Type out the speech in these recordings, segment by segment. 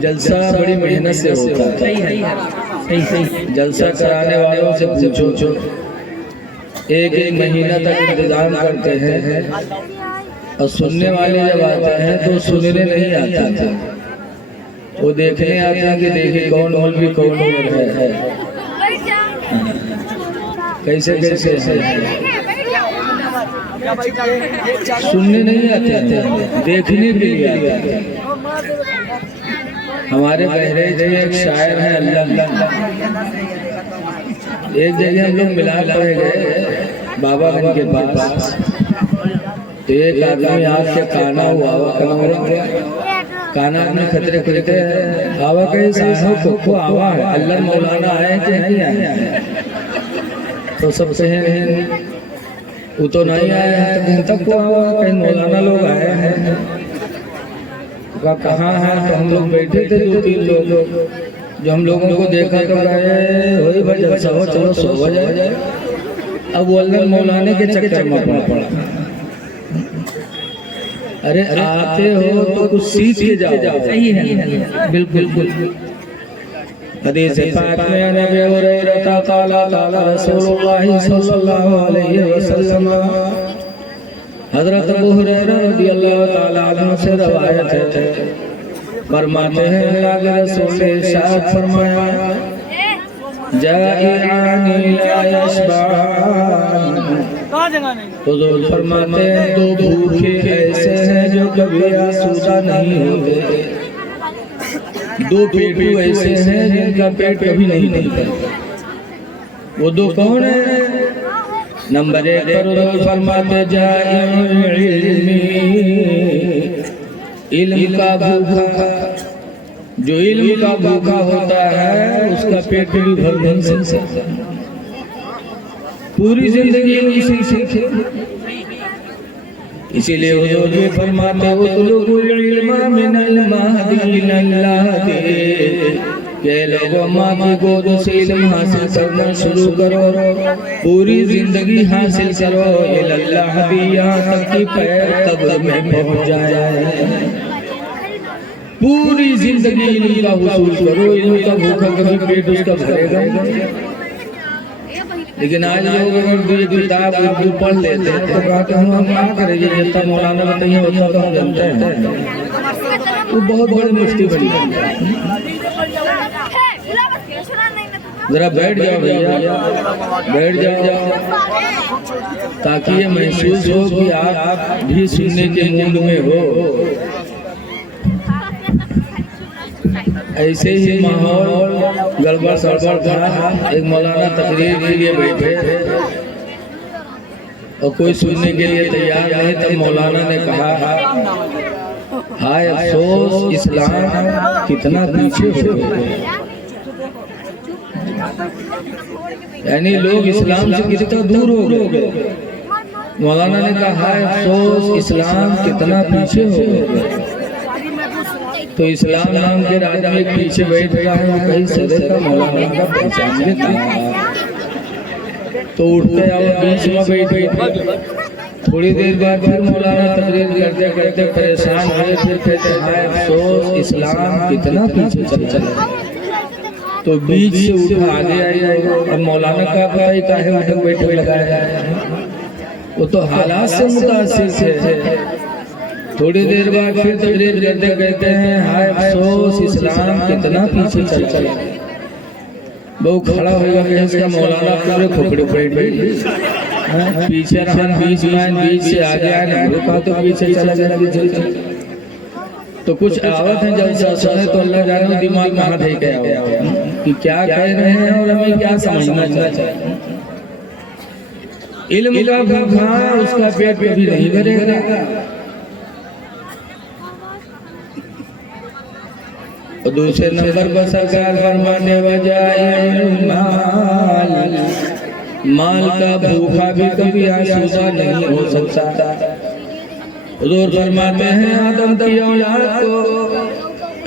जलसा बड़ी मेहनत से होता है। जलसा कराने वालों से पूछो, एक एक महीना तक इंतजाम करते हैं और सुनने वाले जब आते हैं तो सुनने नहीं आते थे, वो देखने आते हैं कि देखे कौन मौलवी कौन है, कैसे कैसे सुनने नहीं आते थे, देखने के लिए आते थे। हमारे बहरेज में एक शायर है अल्लाह, एक जगह हम लोग मिलाप पड़े गए बाबागंज के पास, तो एक आदमी आग के काना हुआ काना में खतरे खुलते आवा के साहब को आवा है अल्लाह मौलाना आए कि नहीं आए, तो सबसे हैं वो तो नहीं आए हैं, कहीं तक को आवा कहीं मौलाना लोग आए हैं, कहाँ है? तो हम लोग बैठे थे 2-3 लोग, जो हम लोगों को देखा तो गए भाई जलसा हो चलो सो जाए। अब वो अल्लाह मौलाने के चक्कर में पड़ा। अरे आते हो तो कुछ सीख के जाओ। सही है, बिल्कुल। हदीस पाक में नबी हुरैरा ताला रसूलुल्लाह सल्लल्लाहु अलैहि वसल्लम हजरत अबू हुरैरा रज़ियल्लाहु ताला अन्हु से रवायत है, फरमाते हैं अल्लाह के रसूल ने इरशाद फरमाया, जाइआनी ला यशबान, हुजूर फरमाते हैं दो भूखे ऐसे हैं जो कभी आसूदा नहीं होते, दो पेटू ऐसे हैं जिनका पेट कभी नहीं भरता। वो दो कौन है? नंबर 1 पर फरमाते इल्म का भूखा, जो इल्म का भूखा होता है उसका पेट भी भर नहीं सकता, पूरी जिंदगी इल्म सीखे। इसीलिए हुजूर भी फरमाते उतलुबुल इल्मा मिनल महदी इलल्लाह के लोगों माँ की गोद से इल्म हासिल करना शुरू करो, पूरी जिंदगी हासिल करो, इलल्लाह भी यहाँ तक कि पैर कब्र में पहुँच जाए। पूरी जिंदगी इल्म का हुसूल करो, इल्म का भूखा कभी पेट उसका भरेगा। लेकिन आज लोग अगर ये किताब उर्दू पढ़ लेते हैं तो कहते हैं हम क्या करेंगे, जितना मौलाना बताइए उतना तो हम जानते हैं। वो बहुत बड़ी मुफ्ती बनी। जरा बैठ जाओ भैया, बैठ जाओ, ताकि ये महसूस हो कि आप भी सुनने के मूड में हो। ऐसे ही माहौल गड़बड़ सड़बड़ था, एक मौलाना तकरीर के लिए बैठे और कोई सुनने के लिए तैयार नहीं, तब मौलाना ने कहा, हाय अफसोस इस्लाम कितना पीछे हो गया। यानी लोग इस्लाम से कितना दूर हो गए। मौलाना ने कहा, हाय अफसोस इस्लाम कितना पीछे हो गया। तो इस्लाम नाम के राजा में पीछे बैठ गया है, कहीं सदर का मौलाना का पहचान देता, तो उठते और बीच में बैठ गए। थोड़ी देर बाद फिर मौलाना तकरीर करते करते परेशान हुए, फिर कहते हाय अफसोस इस्लाम कितना पीछे चला। तो बीच से उठा आगे आई और मौलाना का भाई काहे उठक बैठक लगाया, वो तो हालात से मुतासिर थे। थोड़ी देर बाद फिर तकरीर करते कहते हैं हाय अफसोस इस्लाम कितना पीछे चला। बहुत खड़ा होगा कि इसका मौलाना पूरे खोपड़े पड़े पीछे रहा, बीच से आगे आए, कहा तो पीछे चला गया। तो कुछ आवत है जब सुने तो अल्लाह जाने दिमाग में हाथ गया कि क्या कह रहे हैं और हमें क्या समझना चाहिए। इल्म का भूखा उसका पेट कभी नहीं भरेगा। और दूसरे नंबर पर सरकार फरमाने वजह माल का भूखा भी कभी आसूदा नहीं हो सकता। हुजूर फरमाते हैं आदम की औलाद को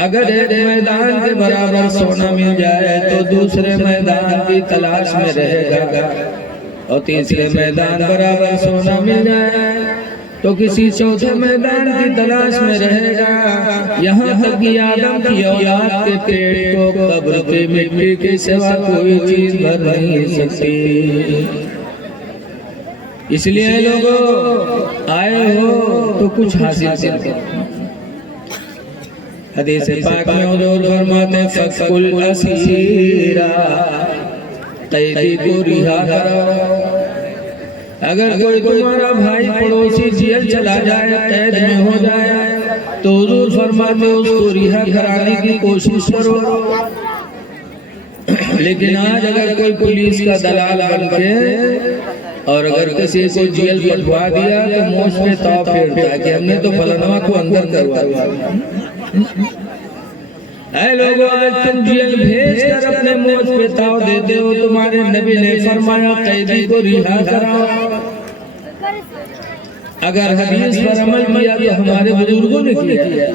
अगर एक मैदान के बराबर सोना मिल जाए तो दूसरे मैदान की तलाश में रहेगा, और तीसरे मैदान बराबर सोना मिल जाए तो किसी चौथे मैदान की तलाश में रहेगा, यहाँ तक कि आदम की औलाद के पेट को कब्र के मिट्टी के सिवा कोई चीज भर नहीं सकती। इसलिए लोगों आए हो तो कुछ हासिल करो। हदीस पाक में हुजूर फरमाते फकुल असीरा, कैदी को रिहा करो। अगर कोई तुम्हारा भाई पड़ोसी जेल चला जाए, कैद में हो जाए, तो हुजूर फरमाते उसको रिहा कराने की कोशिश करो। लेकिन आज अगर कोई पुलिस का दलाल बन के और अगर किसी को जेल पटवा दिया तो मोछ पे ताव फेरता है कि हमने तो फलाना को अंदर करवा दिया। ऐ लोगों, आज तुम जेल भेज कर अपने मोछ पे ताव देते हो। तुम्हारे नबी ने फरमाया कैदी को रिहा कराओ। अगर हदीस पर अमल किया तो हमारे बुजुर्गों ने किया।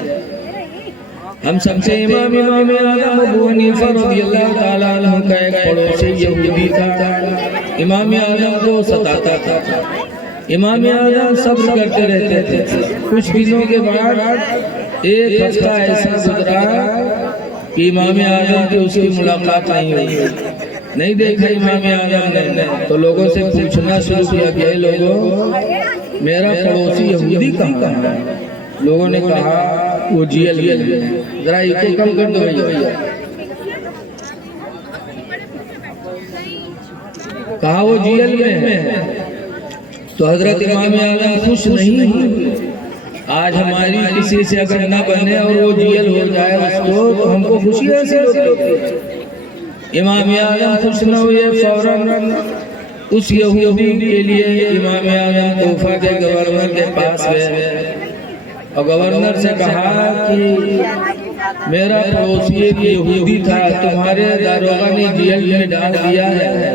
हम सबसे इमाम आज़म अबू हनीफा रज़ियल्लाहु ताला अन्हु का एक पड़ोसी यहूदी था। इमाम आज़म को सताता था। इमाम आज़म सब्र करते रहते थे। कुछ दिनों के बाद एक हफ्ता ऐसा गुजरा कि इमाम आज़म की उसकी मुलाकात नहीं हुई। नहीं देखा इमाम आज़म ने तो लोगों से पूछना शुरू किया कि लोगों, मेरा पड़ोसी यहूदी कहाँ है? लोगों ने कहा वो जेल में। जरा इको कम कर दो भैया। कहा वो जेल में। तो हजरत इमाम आज़म खुश नहीं हुए। आज हमारी किसी से अगर न बने और वो जेल हो जाए उसको, तो हमको खुशी ऐसे होती। इमाम आज़म खुश न हुए, फौरन उस यहूदी के लिए इमाम आज़म कोफा के गवर्नर के पास गए और गवर्नर से कहा कि मेरा पड़ोसी एक यहूदी था, तुम्हारे दारोगा ने जेल में डाल दिया है,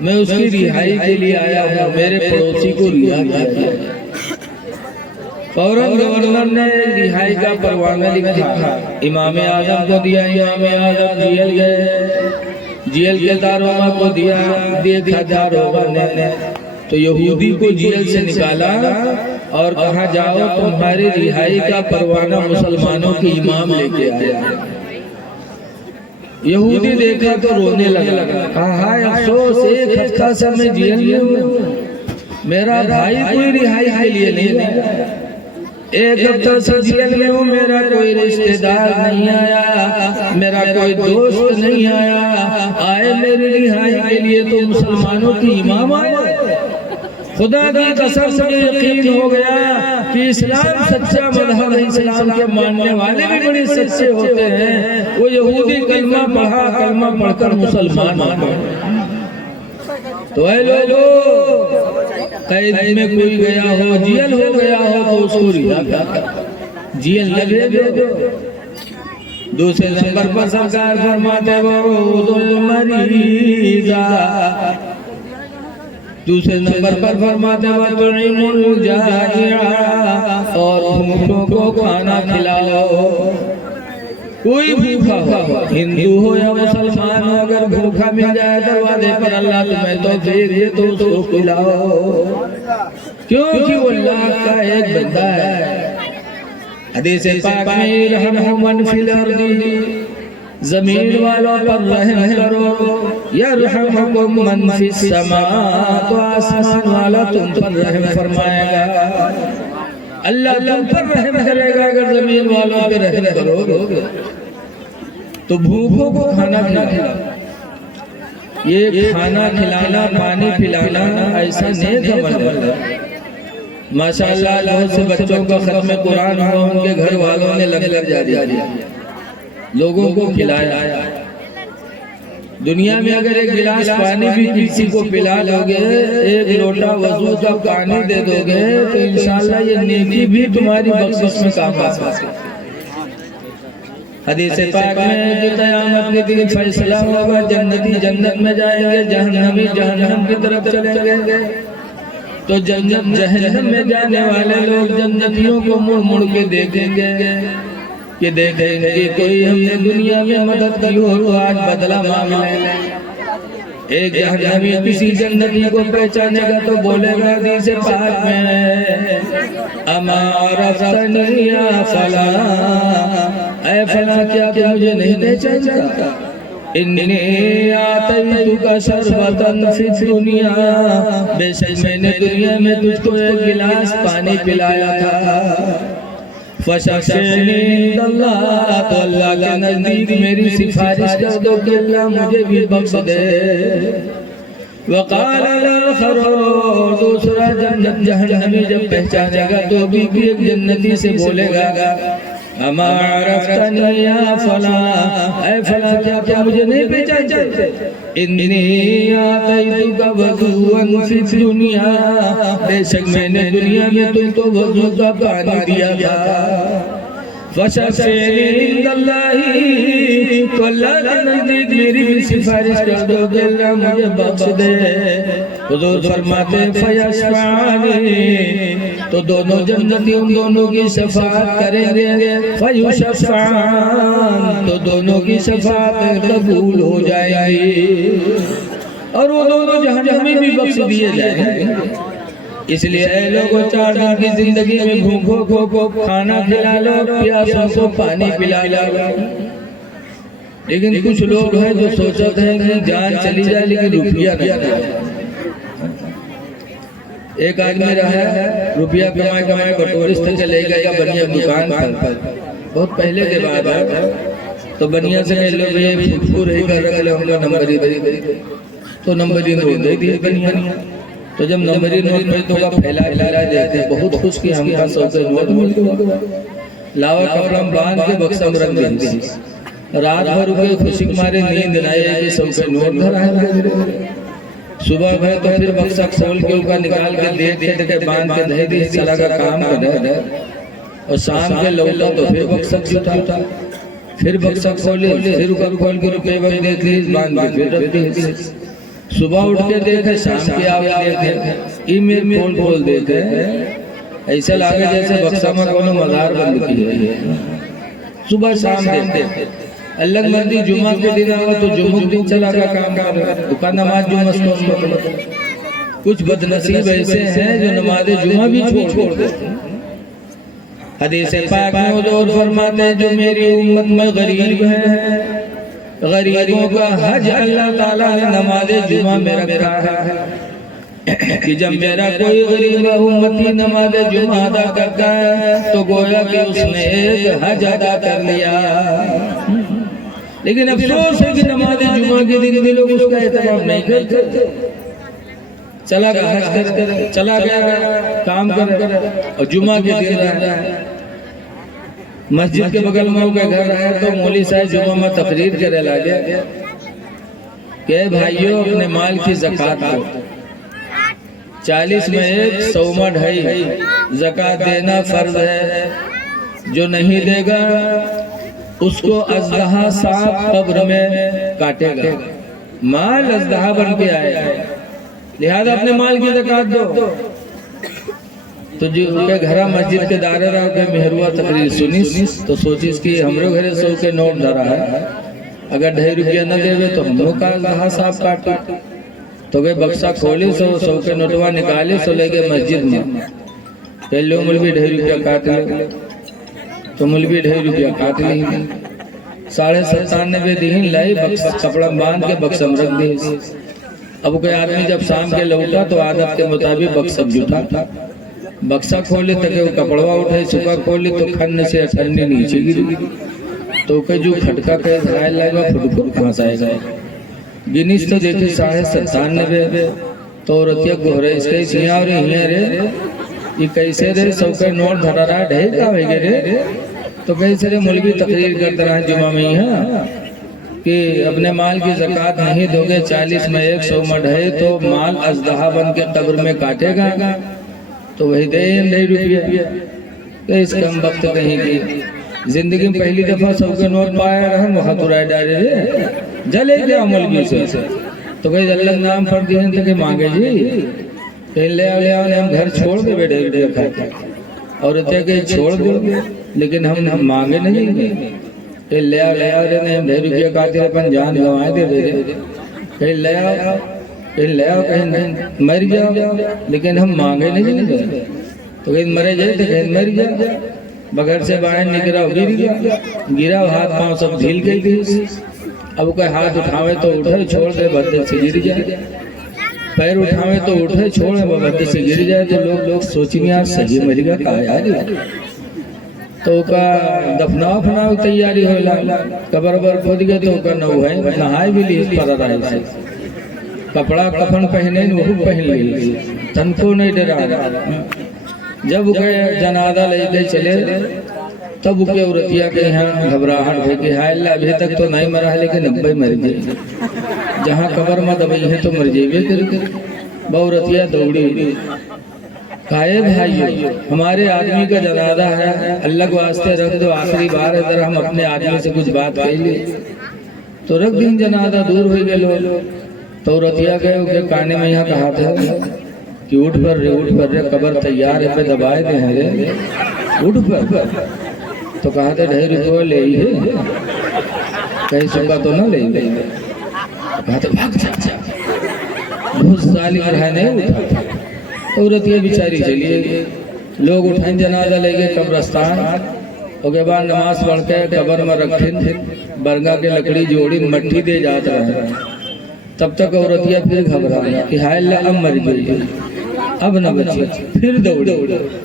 मैं उसकी रिहाई के लिए आया हूँ, मेरे पड़ोसी को रिहा किया। फौरन गवर्नर ने रिहाई का परवाना लिखा, इमाम आज़म को दिया। इमाम आज़म जेल गए, जेल के दारोगा को दिया। देखा दारोगा ने तो यहूदी को जेल से निकाला और कहा जाओ तुम्हारी रिहाई का परवाना मुसलमानों के इमाम लेके आया। यहूदी देखा तो रोने लगा। कहा हाय अफसोस, एक हफ्ता से मैं जेल में हूँ, मेरा भाई कोई रिहाई के लिए नहीं। एक हफ्ता से जेल में हूँ, मेरा कोई रिश्तेदार नहीं आया, मेरा कोई दोस्त नहीं आया। आए मेरी रिहाई के लिए तो मुसलमानों की इमाम आए। खुदा की कसम मुझे यकीन हो गया कि इस्लाम सच्चा मजहब है। इस्लाम के मानने वाले भी बड़े सच्चे होते हैं। वो यहूदी कलमा पढ़ा, कलमा पढ़कर मुसलमान हो। तो ऐ लोगों, कैद में कोई गया हो, जेल हो गया हो तो उसको रिहा कर, जेल लगे दो। दूसरे नंबर पर सरकार फरमाते वो मरीजा। दूसरे नंबर पर फरमाते वतुइमुल जाइआ, और भूखों को खाना खिलाओ। कोई भूखा हो, हिंदू हो या मुसलमान हो, अगर भूखा मिल जाए दरवाजे पर, अल्लाह तुम्हें तो दे तो उसको खिलाओ, क्योंकि वो अल्लाह का एक बंदा है। हदीस पाक में रहमहु मन फिल अर्दी, जमीन वालों पर रहम करो, यरहमुकुम मन फिस समा, तो आसमान वाला तुम पर रहम फरमाएगा। अल्लाह तुम पर रहम करेगा अगर जमीन वालों पे रहम करोगे। तो भूखों को खाना खिलाओ। ये खाना खिलाना, पानी पिलाना ऐसा नेक अमल है। माशाअल्लाह, बहुत से बच्चों का खत्म कुरान हुआ, उनके घर वालों ने लंगर जारी किया, लोगों को खिलाया। दुनिया में अगर एक गिलास पानी भी किसी को पिला लोगे, एक लोटा वजू का पानी दे दोगे, तो इंशाअल्लाह ये नेकी भी तुम्हारी बख्शिश में काम आ सकती है। हदीस पाक में जो क़यामत के दिन फैसला होगा, जन्नती जन्नत में जाएंगे, जहन्नमी जहन्नम की तरफ चलेंगे। तो जन्नत जहन्नम में जाने वाले लोग जन्नतियों को मुड़ मुड़ के देखेंगे कि देखेंगे कोई हमने दुनिया में मदद की हो तो आज बदला मांग ले। एक जहन्नमी किसी जन्नती को पहचानेगा तो बोलेगा हदीस पाक में, अमा अरफ्तनी या फला, ऐ फला क्या तू मुझे नहीं पहचानता? इन्नी आतैतुका शरबतन फी दुनिया, बेशक मैंने दुनिया में तुझको एक गिलास पानी पिलाया था। फशफ़नी इंदल्लाह, तो अल्लाह के नजदीक मेरी सिफारिश कर दो कि अल्लाह मुझे भी बख्श दे। वक़ाल आखर, दूसरा जहन्नमी जब पहचानेगा तो भी एक जन्नती से बोलेगा, अमा अरफ्तनी या फला, ऐ फला क्या मुझे नहीं पहचानते? इन्नी आतैतुका वज़ूअन फी दुनिया, बेशक मैंने दुनिया में तुमको वज़ू का पानी दिया था। फशफ़नी इंदल्लाही, तो अल्लाह के नज़दीक मेरी भी सिफारिश कर दो कि अल्लाह मुझे बख्श दे। हुज़ूर फरमाते फयशफ़अनी, तो दोनों जन्नती उन दोनों की शफाअत करेंगे। फयुशफ़अन, तो दोनों की शफाअत कबूल हो जाएगी और वो दोनों जहन्नमी भी बख्श दिए जाएंगे। इसलिए ऐ लोगों, 4 दिन की जिंदगी में भूखों को खाना खिला लो, प्यासों को पानी पिला लो। लेकिन कुछ लोग हैं जो सोचते हैं कि जान चली जाए लेकिन रुपया नहीं। एक आदमी रहा है, रुपया कमाए बटोरिस्त चले गया बढ़िया दुकान पर, बहुत पहले के बाद तो बढ़िया से लोग ये फुटफुर कर रख ले, हमका नंबर ही दे, तो नंबर ही नोट दे दिए बढ़िया। तो जब नंबरी नोट पैसों का फैला देते, बहुत खुश की हमका 100 के नोट मिल गया, लावा कपड़ा बांध के बक्सा में रख देते। रात भर के खुशी के मारे नींद न आए कि 100 के नोट धरा है। सुबह भर तो फिर बक्सा खोल के उसका निकाल के देख के बांध के दे दी, सारा का काम कर। और शाम के लौटा तो फिर बक्सा जुटा, फिर बक्सा खोले, फिर खोल के रुपये वक्त देख ली, बांध के फिर रख दी। सुबह उठ के देखे, शाम के आवे देखे, ईमेल खोल देते। ऐसा लगे जैसे बक्सा में कोनो मजार बंद की है। सुबह शाम देखते, अल्लाह मर्जी जुमा के दिन आवा तो जुमा के दिन चला का काम कर, दुकान नमाज जुमा। कुछ बदनसीब ऐसे हैं जो नमाज जुमा भी छोड़ देते। हदीस पाक में हुजूर फरमाते हैं, जो मेरी उम्मत में गरीब है, गरीबों का हज अल्लाह ताला ने नमाज जुमा में रखा है कि जब मेरा कोई गरीब उम्मती नमाज जुमा अदा करता है तो गोया कि उसने एक हज अदा कर लिया। लेकिन अफसोस है कि नमाज जुमा के दिन लोग उसका एहतराम नहीं करते। चला गया हज कर, चला गया काम कर, और जुमा के दिन रहता है। मस्जिद के बगल में उनका घर है तो मौली साहब जुमा में तकरीर करे लगे कि भाइयों, अपने माल की ज़कात दो, 40 में 1 100 में 2.5 ज़कात देना फर्ज है। जो नहीं देगा उसको अज़दहा सांप कब्र में काटेगा। माल अज़दहा बन के आएगा, लिहाजा अपने माल की ज़कात दो। तो जो उनके घरा मस्जिद के दायरे रहा के मेहरुआ तकरीर सुनी तो सोचिस कि हमरो घरे 100 के नोट धरा है, अगर 2.5 रुपया न देवे तो हम लोग का अज़दहा सांप काटे। तो वे बक्सा खोले, 100 के नोटवा निकाले, सो ले गए मस्जिद में। पहले मौलवी 2.5 रुपया काट ले, तो मौलवी 2.5 रुपया काट ली, 97.5 दिन लाई, कपड़ा बांध के बक्सा में रख दी। अब कोई आदमी जब शाम के लौटा तो आदत के मुताबिक बक्सा जुटा, बक्सा खोले तक वो कपड़वा उठे, सुखा खोले तो खन्न से अठन्नी नीचे गिरी, तो के जो खटका के घायल लगा फुटफुट फंसाएगा। गिनीस तो देखे 97.5, तो रतिया गोहरे इसके सिया और रे ये कैसे रे 100 के नोट धरा रहा ढेर का होगे रे। तो कैसे रे मौलवी तकरीर करता रहा जुमा में है कि अपने माल की ज़कात नहीं दोगे, 40 में 1 100 में 2.5 तो माल अज़दहा बन के कब्र में काटेगा, तो वही दे 2.5 रुपया। तो इस कम वक्त नहीं की जिंदगी में पहली दफा 100 के नोट पाया रहा, वहाँ तो राय डाले रे जले गया मौलवी से। तो कहीं अल्लाह नाम पर दिए थे मांगे जी, पहले हम घर छोड़ दे बेटे रुपया खाते, और के छोड़ दो, लेकिन हम मांगे नहीं। ले 2.5 रुपया खाते अपन जान गंवाए दे बेटे। कहीं ले आओ, कहीं ले आओ, कहीं नहीं मर जाओ, लेकिन हम मांगे नहीं गए। तो कहीं मरे जाए तो कहीं मर जाओ। बगैर से बाहर निकला गिरा हाथ पांव सब ढील गई। अब कोई हाथ उठावे तो उठे, छोड़ दे बदले से गिर जाए, पैर उठावे तो उठे, छोड़ बदले से गिर जाए। तो लोग सोची यार सही मरेगा का यार। तो का दफनाव फनाव तैयारी होला, कबर बर खोद गए तो का नौ है नहाए भी ली पर रहे से कपड़ा कफन पहने वो पहन ली, तन को नहीं डरा। जब गए जनाजा लेके चले तब के औरतिया के यहाँ घबराहट है कि हाय अल्लाह अभी तक तो नहीं मरा है, लेकिन 90 मर गई, जहाँ कबर में दबई है तो मर जेबे कर। बहुरतिया दौड़ी, काहे भाइयों हमारे आदमी का जनाजा है, अल्लाह के वास्ते रख दो, आखिरी बार इधर हम अपने आदमी से कुछ बात कह ले। तो रख दिन जनाजा दूर हो गए। तो औरतिया गए काने में यहाँ कहा था कि उठ पर रे कबर तैयार है पे दबाए दे हैं रे, उठ पर। तो कहा था 2.5 रुपये ले ही है, कहीं सुखा तो ना ले। कहा था भाग जा, बहुत साली है नहीं उठा। औरत ये बेचारी चलिए, लोग उठाए जनाजा ले गए कब्रस्तान। उसके बाद नमाज पढ़ के कबर में रखे, बरगा के लकड़ी जोड़ी मट्टी दे जाता है। तब तक औरतिया फिर घबरा कि हाय अल्लाह अब मर गई, अब न बची। फिर दौड़े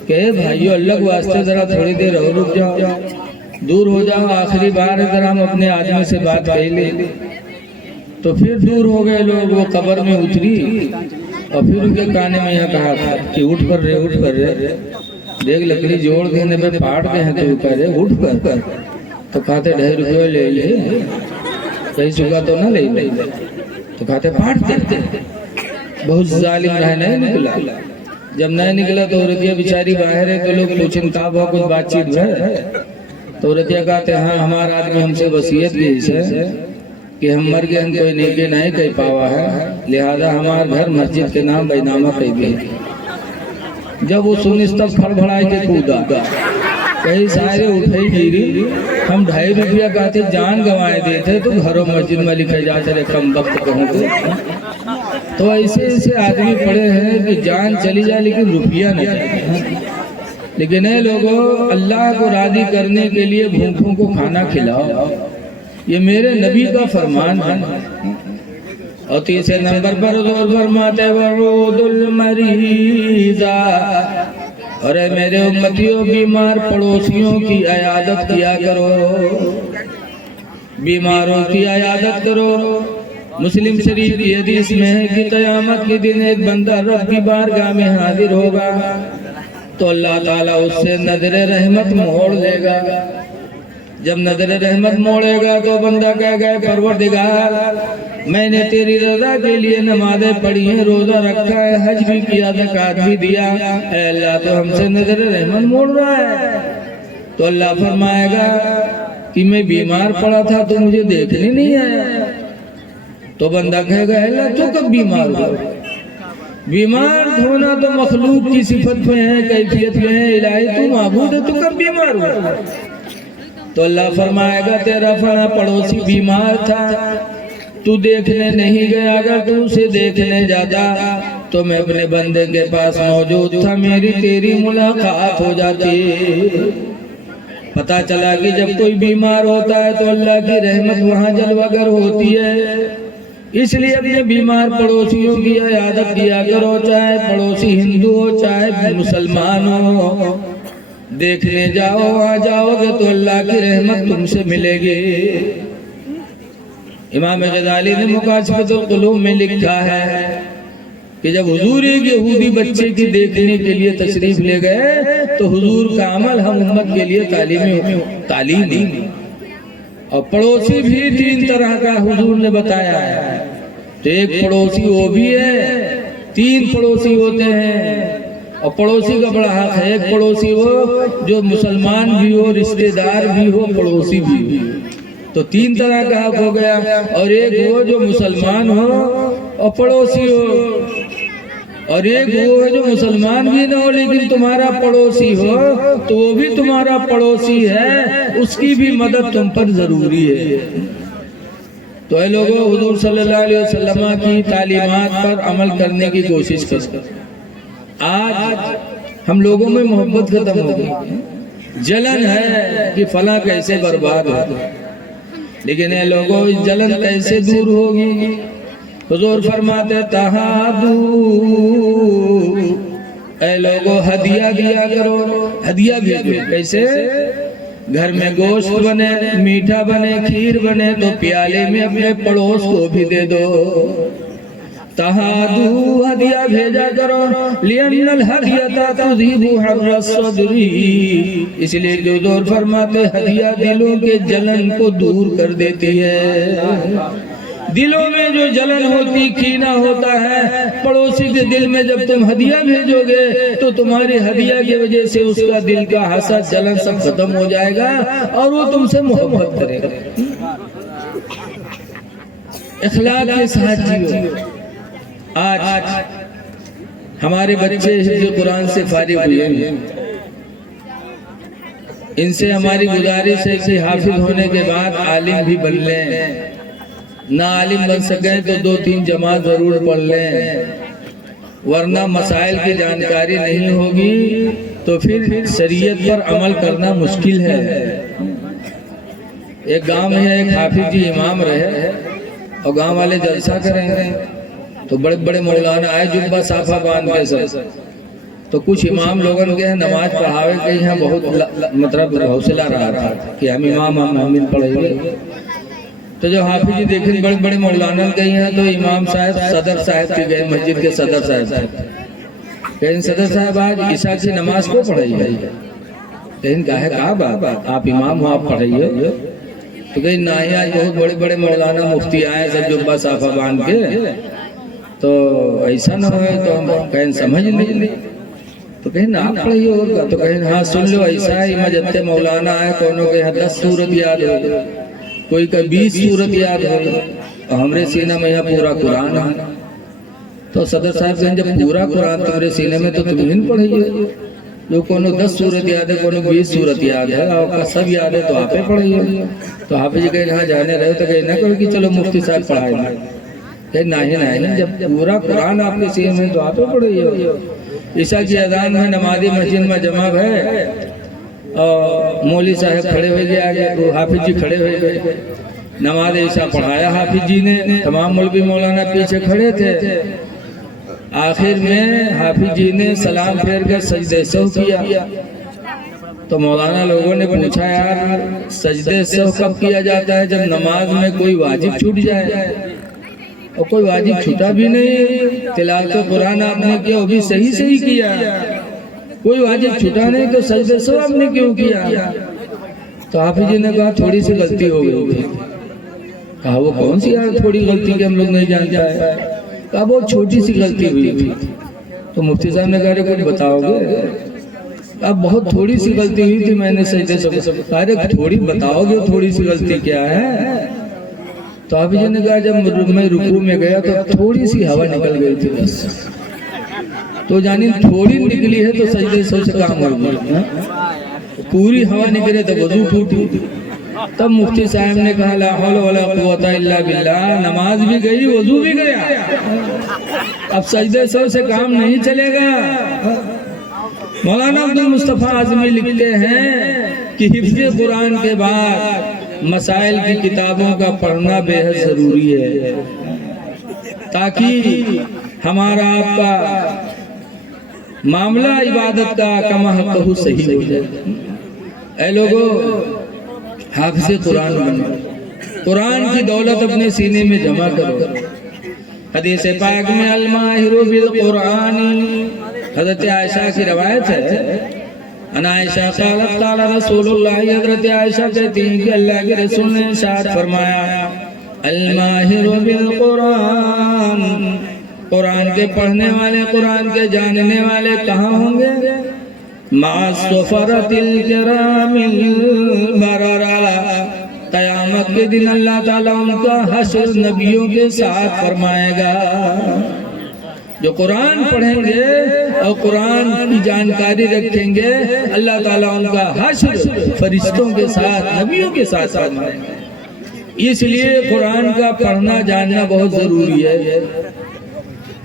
कहे भाइयों अल्लाह के वास्ते जरा थोड़ी देर और रुक जाओ, दूर हो जाओ, आखिरी बार इधर हम अपने आदमी से बात कह ले। तो फिर दूर हो गए लोग, वो कब्र में उतरी और फिर उनके काने में यह कहा था कि उठ पर रे, देख लकड़ी जोड़ देने पे फाड़ के हैं तो कह रहे उठ पर। तो कहते 2.5 रुपये ले लिए, कहीं चुका तो ना ले। तो कहते फाड़ देते, बहुत जालिम रहा, नहीं निकला। जब नहीं निकला तो औरतिया बेचारी बाहर है, तो लोग पूछें का बहुत कुछ बातचीत है। तो औरतिया कहते हाँ हमारा आदमी हमसे वसीयत की है कि हम मर गए, हम कोई नेके नहीं कह पावा है, लिहाजा हमारे घर मस्जिद के नाम बैनामा कह दिए। जब वो सुनी तब फड़फड़ाए के कूदा, कई सारे उठे गिरी। हम 2.5 रुपया कहते जान गंवाए देते, तो घरों मस्जिद में लिखे जाते रहे कम वक्त कहूँ। तो ऐसे ऐसे आदमी पड़े हैं कि जान चली जाए लेकिन रुपया नहीं। लेकिन ये लोगों अल्लाह को राजी करने के लिए भूखों को खाना खिलाओ, ये मेरे नबी का फरमान है। और 3 नंबर पर फरमाते वरूदुल मरीज़ा, अरे मेरे उम्मतियों बीमार पड़ोसियों की अयादत किया करो, बीमारों की अयादत करो। मुस्लिम शरीफ की हदीस में है कि क़यामत के दिन एक बंदा रब की बारगाह में हाजिर होगा तो अल्लाह ताला उससे नजर रहमत मोड़ लेगा। जब नजर रहमत मोड़ेगा तो बंदा कह गए परवरदिगार मैंने तेरी रजा के लिए नमाजें पढ़ी हैं, रोजा रखा है, हज भी किया, ज़कात भी दिया, अल्लाह तो हमसे नजर रहमत मोड़ रहा है। तो अल्लाह फरमाएगा कि मैं बीमार पड़ा था तो मुझे देखने नहीं आया। तो बंदा कहेगा अल्लाह तो कब बीमार हुआ? बीमार होना तो मखलूक की सिफत में है, कैफियत में है, इलाही तू माबूद है, तो कब बीमार हुआ? तो अल्लाह फरमाएगा तेरा फला पड़ोसी बीमार था, तू देखने नहीं गया, अगर तू उसे देखने जाता तो मैं अपने बंदे के पास मौजूद था, मेरी तेरी मुलाकात हो जाती। पता चला कि जब कोई बीमार होता है तो अल्लाह की रहमत वहाँ जलवागर होती है। इसलिए अपने बीमार पड़ोसियों की आदत किया करो, चाहे पड़ोसी हिंदू हो चाहे मुसलमान हो। देखने जाओ, आ जाओगे तो अल्लाह की रहमत तुमसे मिलेगी। इमाम गजाली ने मुकाशफतुल कुलूब में लिखा है कि जब हुजूर एक यहूदी बच्चे की देखने के लिए तशरीफ ले गए तो हुजूर का अमल हम उम्मत के लिए तालीम दी। और पड़ोसी भी 3 तरह का हुजूर ने बताया है। तो एक पड़ोसी वो भी है, 3 पड़ोसी होते हैं और पड़ोसी का बड़ा हक है। एक पड़ोसी वो जो मुसलमान भी हो, रिश्तेदार भी हो, पड़ोसी भी हो, तो 3 तरह का हक हो गया। और एक वो जो मुसलमान हो और पड़ोसी हो, और एक वो है जो मुसलमान भी ना हो लेकिन तुम्हारा पड़ोसी हो, तो वो भी तुम्हारा पड़ोसी है, उसकी भी मदद तुम पर जरूरी है। तो ये लोगों हुजूर सल्लल्लाहु अलैहि वसल्लम की तालीमात पर अमल करने की कोशिश करें। आज हम लोगों में मोहब्बत खत्म हो गई, जलन है कि फला कैसे बर्बाद हो, लेकिन ये लोगों जलन कैसे दूर होगी? हुजूर फरमाते तहादू, ऐ लोगों हदिया दिया करो, हदिया भेजो। कैसे? घर में गोश्त बने, मीठा बने, खीर बने तो प्याले में अपने पड़ोस को भी दे दो। तहादू, हदिया भेजा करो। लियन्नल हदियता तुज़ीबु हर्र सदरी, इसलिए जो हुजूर फरमाते हदिया दिलों के जलन को दूर कर देती है। दिलों में जो जलन होती, कीना होता है, पड़ोसी के दिल में जब तुम हदिया भेजोगे तो तुम्हारी हदिया की वजह से उसका दिल का हसद, जलन सब खत्म हो जाएगा और वो तुमसे मोहब्बत करेगा। इखलाक के साथ जियो। आज हमारे बच्चे हिफ्ज़ कुरान से फारिग हुए हैं, इनसे हमारी गुजारिश है कि हाफिज होने के बाद आलिम भी बन लें। ना आलिम बन सके तो 2-3 जमात जरूर पढ़ लें, वरना मसाइल की जानकारी नहीं होगी तो फिर शरीयत पर अमल करना मुश्किल है। एक गांव में एक हाफिज जी इमाम रहे और गांव वाले जलसा करेंगे तो बड़े बड़े मौलाना आए जुब्बा साफा बांध के सब, तो कुछ इमाम लोगों के नमाज पढ़ावे के यहाँ बहुत मतलब हौसला रहा था कि हम इमाम हम पढ़ेंगे। तो जो हाफिज जी देखे बड़े बड़े मौलाना गए हैं तो इमाम साहब सदर साहब के गए, मस्जिद के सदर साहब कहीं सदर साहब आज ईशा की नमाज को पढ़ाई है, लेकिन कहा कहा बात आप इमाम हो आप पढ़ाइए, तो कहीं ना ही आज बहुत बड़े बड़े मौलाना मुफ्ती आए सब जुब्बा साफा बांध के, तो ऐसा ना हो तो हम कहीं समझ नहीं, तो कहीं ना आप पढ़ाइए और तो कहीं हाँ सुन लो ऐसा ही मजत्ते मौलाना आए कोनो के यहाँ 10 सूरत याद हो, कोई का 20 सूरत याद हो, हमरे सीने में यहाँ पूरा कुरान है। तो सदर साहब कहें जब पूरा कुरान तुम्हारे सीने में तो तुम नहीं पढ़िए, जो कोनो 10 सूरत याद है, कोनो 20 सूरत याद है, आपका सब याद है तो आप ही पढ़िए। तो हाफिज कहीं यहाँ जाने रहे तो कहीं ना कहो कि चलो मुफ्ती साहब पढ़ाए, कहीं नहीं, जब पूरा कुरान आपके सीने में तो आप ही पढ़िए। ईशा की अजान में नमाजी मस्जिद में जमा है और मौली साहब खड़े हुए गए आगे, तो हाफिज जी खड़े हुए गए, नमाज ईशा पढ़ाया हाफिज जी ने, तमाम मौलवी मौलाना पीछे खड़े थे। आखिर में हाफिज जी ने सलाम फेर कर सजदे सह किया, तो मौलाना लोगों ने पूछा यार सजदे सह कब किया जाता है? जब नमाज में कोई वाजिब छूट जाए, और कोई वाजिब छूटा भी नहीं, तिलावत कुरान आपने किया वो भी सही किया, कोई वाजिब छूटा नहीं तो सजदे सह आपने क्यों किया? तो हाफिज जी ने कहा थोड़ी सी गलती हो गई। कहा वो कौन सी यार थोड़ी गलती के हम लोग नहीं जानता है? कहा बहुत छोटी सी गलती हुई थी। तो मुफ्ती साहब ने कहा कुछ बताओगे? अब बहुत थोड़ी सी गलती हुई थी, मैंने सजदे सह, अरे थोड़ी बताओगे थोड़ी सी गलती क्या है? तो हाफिज जी ने कहा जब मैं रुकू में गया तो थोड़ी सी हवा निकल गई थी बस, तो जानी थोड़ी निकली है तो सजदे सह से काम हो गया, पूरी हवा निकले तो वजू टूटी। तब मुफ्ती साहब ने कहा ला हौल वला कुव्वता इल्ला बिल्लाह, नमाज भी गई वजू भी गया, अब सजदे सह से काम नहीं चलेगा। मौलाना अब्दुल मुस्तफा आजमी लिखते हैं कि हिफ्ज़ कुरान के बाद मसाइल की किताबों का पढ़ना बेहद जरूरी है, ताकि हमारा आपका मामला इबादत का कमा कहू सही हो जाए। ऐ लोगों हाफिज़ कुरान बनो, कुरान की दौलत अपने सीने में जमा करो। हदीस पाक में अल माहिरु बिल कुरानी, हज़रत आयशा की रवायत है, अनायशा क़ालत क़ाल रसूलुल्लाह, हज़रत आयशा कहती हैं कि अल्लाह के रसूल ने इरशाद फरमाया अल माहिरु बिल कुरान, कुरान के पढ़ने वाले, कुरान के जानने वाले कहाँ होंगे? मासफ़रतिल किरामिल बररा, क़यामत के दिन अल्लाह ताला उनका हश्र नबियों के साथ फरमाएगा। जो कुरान पढ़ेंगे और कुरान की जानकारी रखेंगे, अल्लाह ताला उनका हश्र फरिश्तों के साथ, नबियों के साथ फरमाएगा। इसलिए कुरान का पढ़ना जानना बहुत जरूरी है।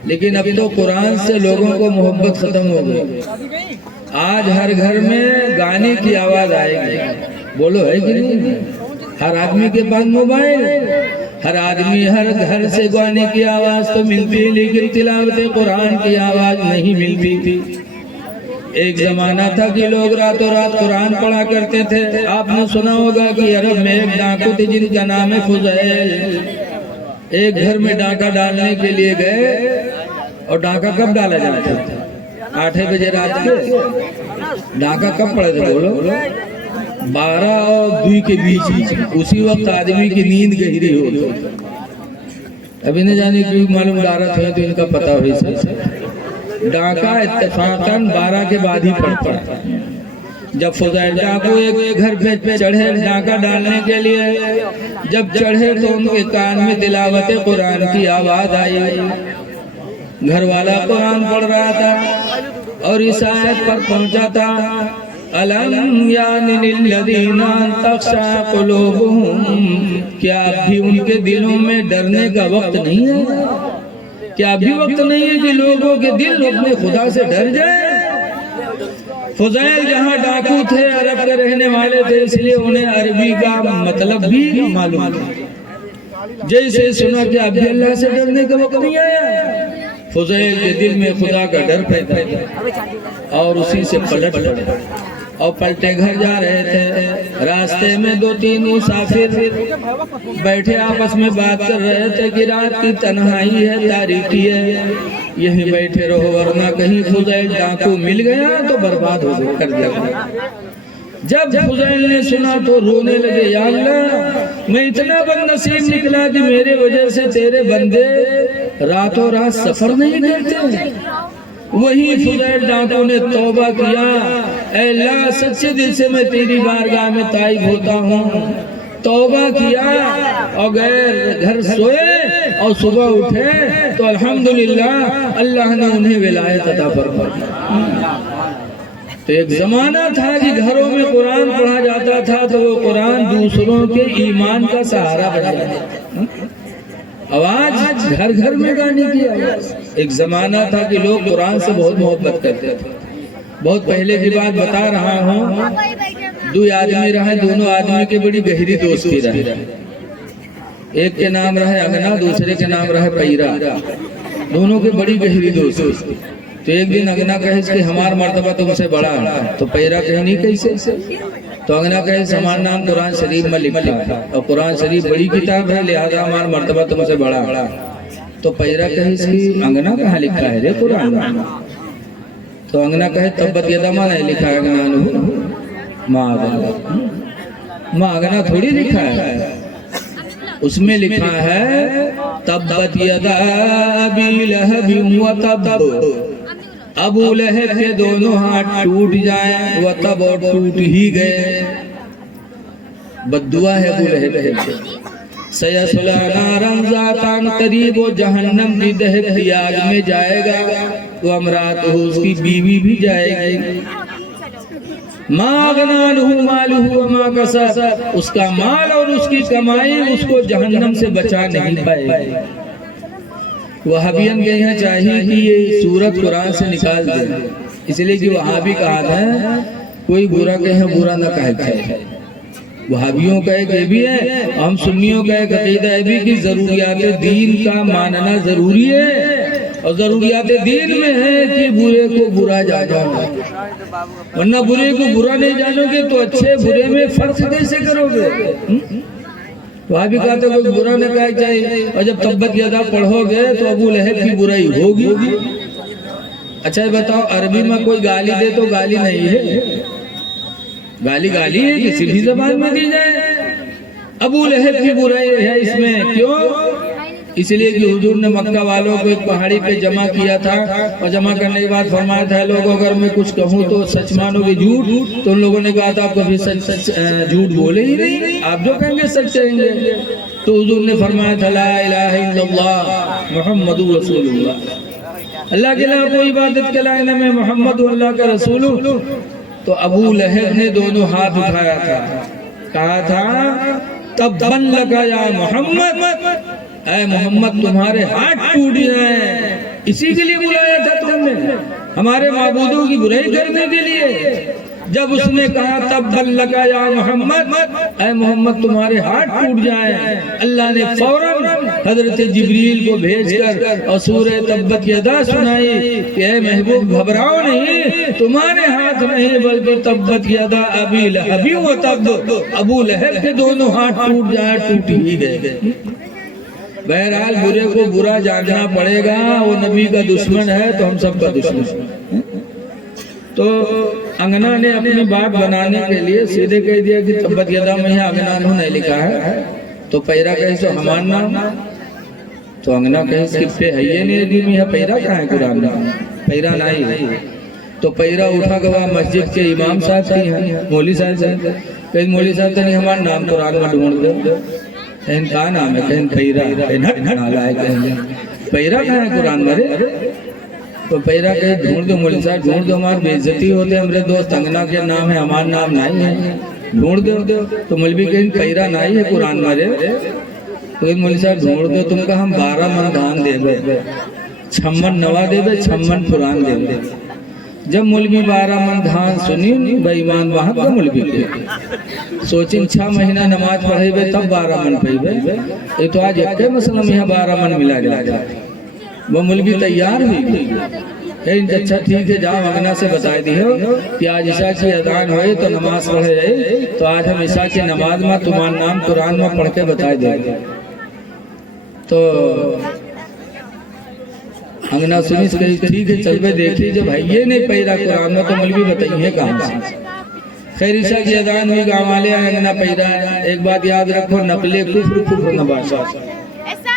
लेकिन अब तो कुरान से लोगों को मोहब्बत खत्म हो गई। आज हर घर में गाने की आवाज आएगी, बोलो है कि नहीं? हर आदमी के पास मोबाइल, हर आदमी हर घर से गाने की आवाज तो मिलती है, लेकिन तिलावत कुरान की आवाज नहीं मिलती थी। एक जमाना था कि लोग रातों रात कुरान पढ़ा करते थे। आपने सुना होगा कि अरब में एक डाकू थे जिनका नाम है फुजैल। एक घर में डाका डालने के लिए गए, और डाका कब डाला जाता था? 8 बजे रात के। डाका कब पड़े थे बोलो? 12 और 2 के बीच। उसी वक्त आदमी की नींद गहरी हो। अभी न जाने क्यों मालूम डारा थे, तो इनका पता हो इसे। डाका इत्तेफाकन 12 के बाद ही पड़ता है। जब फुजैल डाकू एक घर पे चढ़े डाका डालने के लिए, जब चढ़े तो उनके कान में तिलावत कुरान की आवाज आई। घर वाला कुरान पढ़ रहा था और इस आयत पर पहुंचा था, अलम यानिल्लज़ीना तख्शा क़ुलूबुहुम, क्या अभी उनके दिलों में डरने का वक्त नहीं है? क्या अभी वक्त नहीं है कि लोगों के दिल अपने खुदा से डर जाए? फुजैल जहाँ डाकू थे, अरब के रहने वाले थे, इसलिए उन्हें अरबी का मतलब भी मालूम था। जैसे सुना कि अभी अल्लाह से डरने का वक्त नहीं आया, फुजैल के दिल में खुदा का डर पैदा और उसी से पलट पड़े और पलटे घर जा रहे थे। रास्ते में 2-3 मुसाफिर बैठे आपस में बात कर रहे थे कि रात की तन्हाई है, तारीकी है, यहीं बैठे रहो, वरना कहीं फुजैल डाकू मिल गया तो बर्बाद हो कर दिया। जब फुजैल ने सुना तो रोने लगे, या अल्लाह, मैं इतना बदनसीब निकला कि मेरे वजह से तेरे बंदे रातों रात सफर नहीं करते। वही फुजैल डाकू ने तौबा किया, ऐ अल्लाह, सच्चे दिल से मैं तेरी बारगाह में ताइब होता हूँ। तौबा किया और गए घर सोए, और सुबह उठे तो अल्हम्दुलिल्लाह अल्लाह ने उन्हें विलायत अता फरमाई। तो एक जमाना था कि घरों में कुरान पढ़ा जाता था तो वो कुरान दूसरों के ईमान का सहारा बन जाता। आवाज घर घर में गाने की आवाज। एक जमाना था कि लोग कुरान से बहुत मोहब्बत करते थे। बहुत पहले की बात बता रहा हूँ। 2 आदमी रहे, दोनों आदमी की बड़ी गहरी दोस्ती रहे। एक के नाम रहे अंगना, दूसरे के नाम रहे पैरा। दोनों की बड़ी गहरी दोस्ती। तो एक दिन अंगना कहे कि हमारा मर्तबा तुमसे बड़ा है, तो पैरा कहे नहीं कैसे? तो अंगना कहे हमारा नाम कुरान शरीफ में लिखा है और कुरान शरीफ बड़ी किताब है, लिहाजा हमारा मर्तबा तुमसे बड़ा है। तो पैरा कहे कि अंगना कहाँ लिखा है रे कुरान? तो अंगना कहे तब्बत यदा मां नहीं लिखा है, माँ अंगना थोड़ी लिखा है, उसमें लिखा है तब्बत यदा अबी लहब व तब, अबू लहब के दोनों हाथ टूट जाए, व तब और टूट ही गए। बद्दुआ है अबू लहब के। सयस्ला नारन ज़ातन करीब, वो जहन्नम की दहकती आग में जाएगा, वो अमरात हो उसकी बीवी भी जाएगी। मागनालहु मालहु व मा कसब, उसका माल और उसकी कमाई उसको जहन्नम से बचा नहीं पाएगी। वहाबियन के यहाँ चाहिए कि ये सूरत कुरान से निकाल दे, इसलिए कि वहाबी कहा था कोई बुरा कहे बुरा न कहे। वहाबियों का एक ये भी है, हम सुन्नियों का एक अकीदा है भी कि जरूरियात दीन का मानना जरूरी है, और जरूरियात दीन में है कि बुरे को बुरा जानो, वरना बुरे को बुरा नहीं जानोगे तो अच्छे बुरे में फर्क कैसे करोगे? वहाँ भी कहते कोई बुरा न कहा चाहिए, और जब तब्बत यदा पढ़ोगे तो अबू लहब की बुराई होगी। अच्छा बताओ, अरबी में कोई गाली दे तो गाली नहीं है, गाली गाली है कि सीधी जबान में दी जाए। अबू लहब की बुराई है इसमें, क्यों? इसलिए कि हुजूर ने मक्का वालों को एक पहाड़ी पे जमा किया था, और जमा करने के बाद फरमाया था लोगों अगर मैं कुछ कहूँ तो सच मानोगे झूठ? तो उन लोगों ने कहा था आप कभी सच झूठ बोले ही नहीं, आप जो कहेंगे सच कहेंगे। तो हुजूर ने फरमाया था ला इलाहा इल्लल्लाह मुहम्मदुर रसूलुल्लाह, अल्लाह के अलावा कोई इबादत के लायक नहीं, मैं मोहम्मद अल्लाह का रसूल हूँ। तो अबू लहब ने दोनों हाथ उठाया था, कहा था तब्बन लका या मोहम्मद, ऐ मोहम्मद तुम्हारे हाथ टूट जाए। इसी के लिए बुलाया था तुमने, हमारे माबूदों की बुराई करने के लिए। जब उसने कहा तब्बन लका या मोहम्मद, ऐ मोहम्मद तुम्हारे हाथ टूट जाए, अल्लाह ने फौरन हजरत जिब्रील को भेजकर और सूरह तब्बत यदा सुनाई कि ऐ महबूब घबराओ नहीं, तुम्हारे हाथ नहीं बल्कि तब्बत यदा अबी लहब व तब, अबू लहब के दोनों हाथ टूट जाए, टूट ही गए। बहरहाल बुरे को बुरा जानना पड़ेगा, वो नबी का दुश्मन है तो हम सबका दुश्मन। तो अंगना ने अपनी बात बनाने के लिए सीधे कह दिया कि तब्बत यदा में अंगना नहीं लिखा है, तो पैरा कहे तो हमार नाम, तो अंगना कहे सिर्फे है ये नहीं में पैरा कहाँ है, कुरान में पैरा नहीं है। तो पैरा उठा गवा मस्जिद के इमाम साहब की है, मौली साहब से कहीं मौली साहब तो नहीं हमारा नाम कुरान में ढूंढ दो, कहा नाम है, कहीं पैरा, पैरा कहाँ है कुरान में। तो पैरा कहे ढूंढ दो मौली साहब, ढूंढ दो, हमारी बेइज्जती होते हमारे दोस्त अंगना के नाम है, हमारा नाम नहीं है, ढूंढ दो। तो मौलवी कहीं पैरा नहीं है कुरान में, तो मौली साहब ढूंढ दो, तुमका हम 12 मन धान देवे, 56 नवा देवे, 56 कुरान देवे। जब मौलवी 12 मन धान सुनी बेईमान वहां का मौलवी के सोचिन 6 महीना नमाज पढ़ेबे तब 12 मन पेबे, ये तो आज एक मसला में 12 मन मिला गया। वो मौलवी तैयार हुई, अच्छा ठीक है जाओ अंगना से बता दियो कि आज ईशा की अजान होए तो नमाज पढ़े रहे, तो आज हम ईशा की नमाज में तुम्हारा नाम कुरान में पढ़ के बता देंगे। तो अंगना सुनी कही ठीक है चल पे देखी, जब भाई ये नहीं पैरा कुरान में तो मौलवी बताइए कहाँ से। खैर ईशा की अजान हुई, गाँव वाले अंगना पैरा। एक बात याद रखो, नकले कुफ्र नबाशा,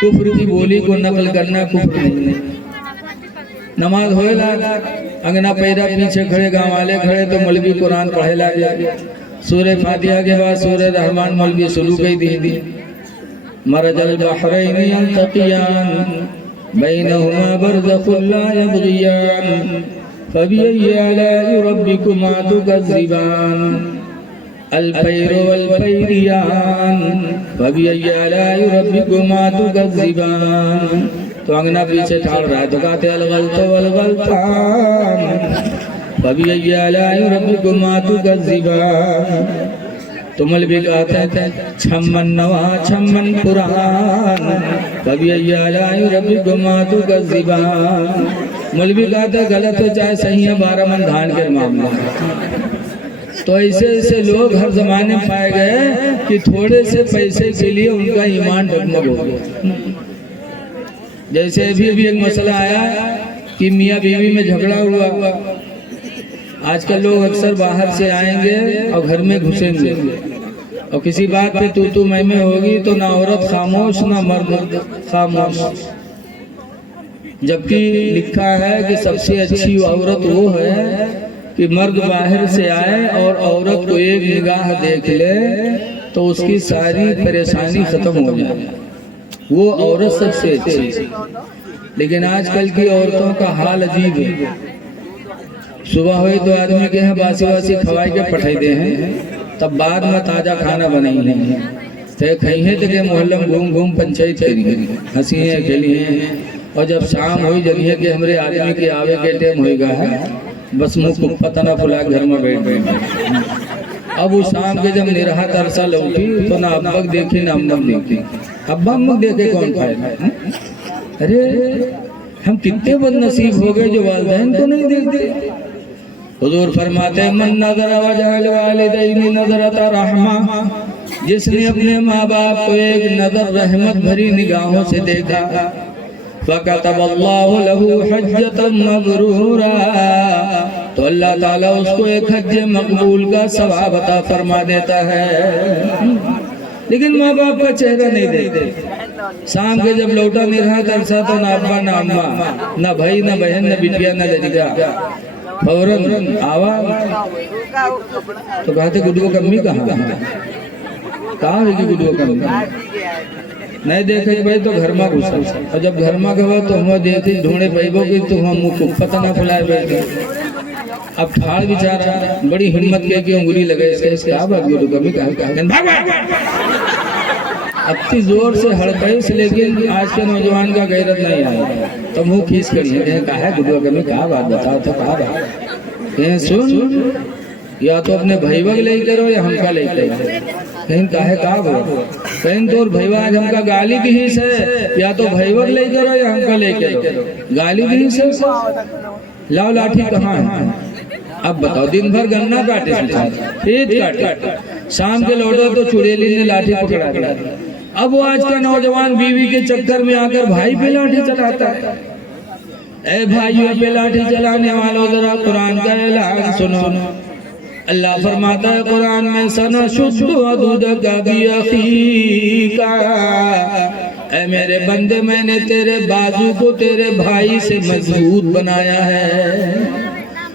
कुफ्र की बोली को नकल करना कुफ्र नहीं। नमाज होएला, अंगना पैरा पीछे खड़े, गाँव वाले खड़े, तो मौलवी कुरान पढ़े लगे। सूरह फातिहा के बाद सूरह रहमान मौलवी शुरू कर दी। मरजल बहरैन यल्तक़ियान बैनहुमा बरज़ख़ुन ला यबग़ियान फबिअय्यि आलाइ रब्बिकुमा तुकज़्ज़िबान अल-पैर वल-पैरियान फबिअय्यि आलाइ रब्बिकुमा तुकज़्ज़िबान। तो अंगना पीछे ठाड़ रहा है, तो कहते अलगल्तो वलगल्तान फबिअय्यि आलाइ रब्बिकुमा तुकज़्ज़िबान। तो मौलवी कहते हैं 56 नवा 56 कुरान फबिअय्यि आलाइ रब्बिकुमा तुकज़्ज़िबान। मौलवी कहते गलत हो चाहे सही है, 12 मन धान के मामला। तो ऐसे ऐसे लोग हर जमाने में पाए गए कि थोड़े से पैसे के लिए उनका ईमान डगमग हो गया। जैसे अभी भी एक मसला आया कि मियाँ बीवी में झगड़ा हुआ। आजकल लोग अक्सर बाहर से आएंगे और घर में घुसेंगे और किसी बात पे तू मैं होगी तो ना औरत खामोश ना मर्द खामोश। जबकि लिखा है कि सबसे अच्छी औरत वो है कि मर्द बाहर से आए और औरत को एक निगाह देख ले तो उसकी सारी परेशानी खत्म हो जाए, वो औरत सबसे अच्छी। लेकिन आजकल की औरतों का हाल अजीब है। सुबह हुई तो आदमी के यहाँ बासी बासी खवाई के पठाई दे हैं, तब बाद में ताजा खाना बनाई नहीं तो खई है तो के मोहल्ला में घूम घूम पंचायत करी हंसी है खेली है। और जब शाम हुई जनिए कि हमारे आदमी के आवे के टाइम होएगा है, बस मुँह पता ना फुला घर में बैठ बैठ। अब उस शाम के जब निराह तरसा लौटी तो ना अब्बक देखी ना अम्मक देखी। अब्बा अम्मक देखे कौन खाएगा? अरे हम कितने बदनसीब हो गए जो वालिदैन को नहीं देखते। हुजूर फरमाते मन नज़र वजहल वालिदैन नज़रत रहमा, जिसने अपने माँ बाप को एक नजर रहमत भरी निगाहों से देखा, फ़कतबल्लाहु लहू हज्जतन मबरूरा, तो अल्लाह ताला उसको एक हज मकबूल का सवाब अता फरमा देता है। लेकिन माँ बाप का चेहरा नहीं देखते। शाम के जब लौटा निरहा तरसा तो ना अब्बा ना अम्मा, ना भाई ना बहन ना बिटिया ना लड़का, फौरन आवा। तो कहते गुड्डू कम्मी कहाँ है गुड्डू कम्मी? नहीं देखे भाई तो घर में घुसा, और जब घर में गवा तो हम देखे ढूंढे पैबो की तो हम मुँह पता ना फुलाए बैठे। अब ठाड़ बेचारा बड़ी हिम्मत के उंगली लगे इसके आ बात गुड्डू कम्मी कहा अति जोर से हड़कैस, लेकिन आज के नौजवान का गैरत नहीं आया तो मुँह खींच करी है, कहा है गुरु कभी कहा बात बताओ तो कहा बात कहें सुन, या तो अपने भैया ले करो या हमका ले करो, कहीं काहे का बोलो कहीं तो भैया आज हमका गाली दी है, या तो भैया ले करो या हमका ले करो, गाली दी से लाओ लाठी कहाँ है, अब बताओ दिन भर गन्ना काटे खेत काटे, शाम के लौटो तो चुड़ैली ने लाठी पकड़ा दिया। अब वो आज का नौजवान बीवी के चक्कर में आकर भाई पे लाठी चलाता है। ए भाइयों पे लाठी चलाने वालों जरा कुरान का ऐलान सुनो। अल्लाह फरमाता है कुरान में सनशुद्दु अदूदका बिअखीका, ऐ मेरे बंदे मैंने तेरे बाजू को तेरे भाई से मजबूत बनाया है,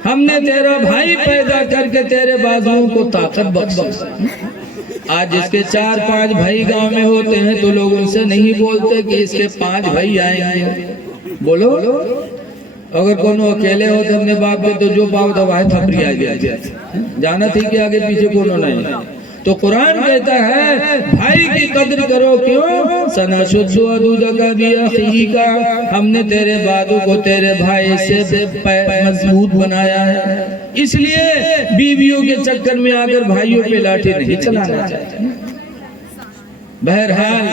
हमने तेरा भाई पैदा करके तेरे बाजुओं को ताकत बख्शा। आज जिसके 4-5 भाई गांव में होते हैं तो लोग उनसे नहीं बोलते कि इसके 5 भाई आएंगे, बोलो अगर कोनो अकेले होते अपने बाप पे तो जो पाव दबाए थपड़ी आ गया, जाना थी कि आगे पीछे कोनो नहीं। तो कुरान कहता है भाई की कद्र करो, क्यों सनशुद्दु अदूदका बिअखीका, हमने तेरे बाजू को तेरे भाई से मजबूत बनाया है, इसलिए बीवियों के चक्कर में आकर भाइयों पे लाठी नहीं चलाना चाहते। बहरहाल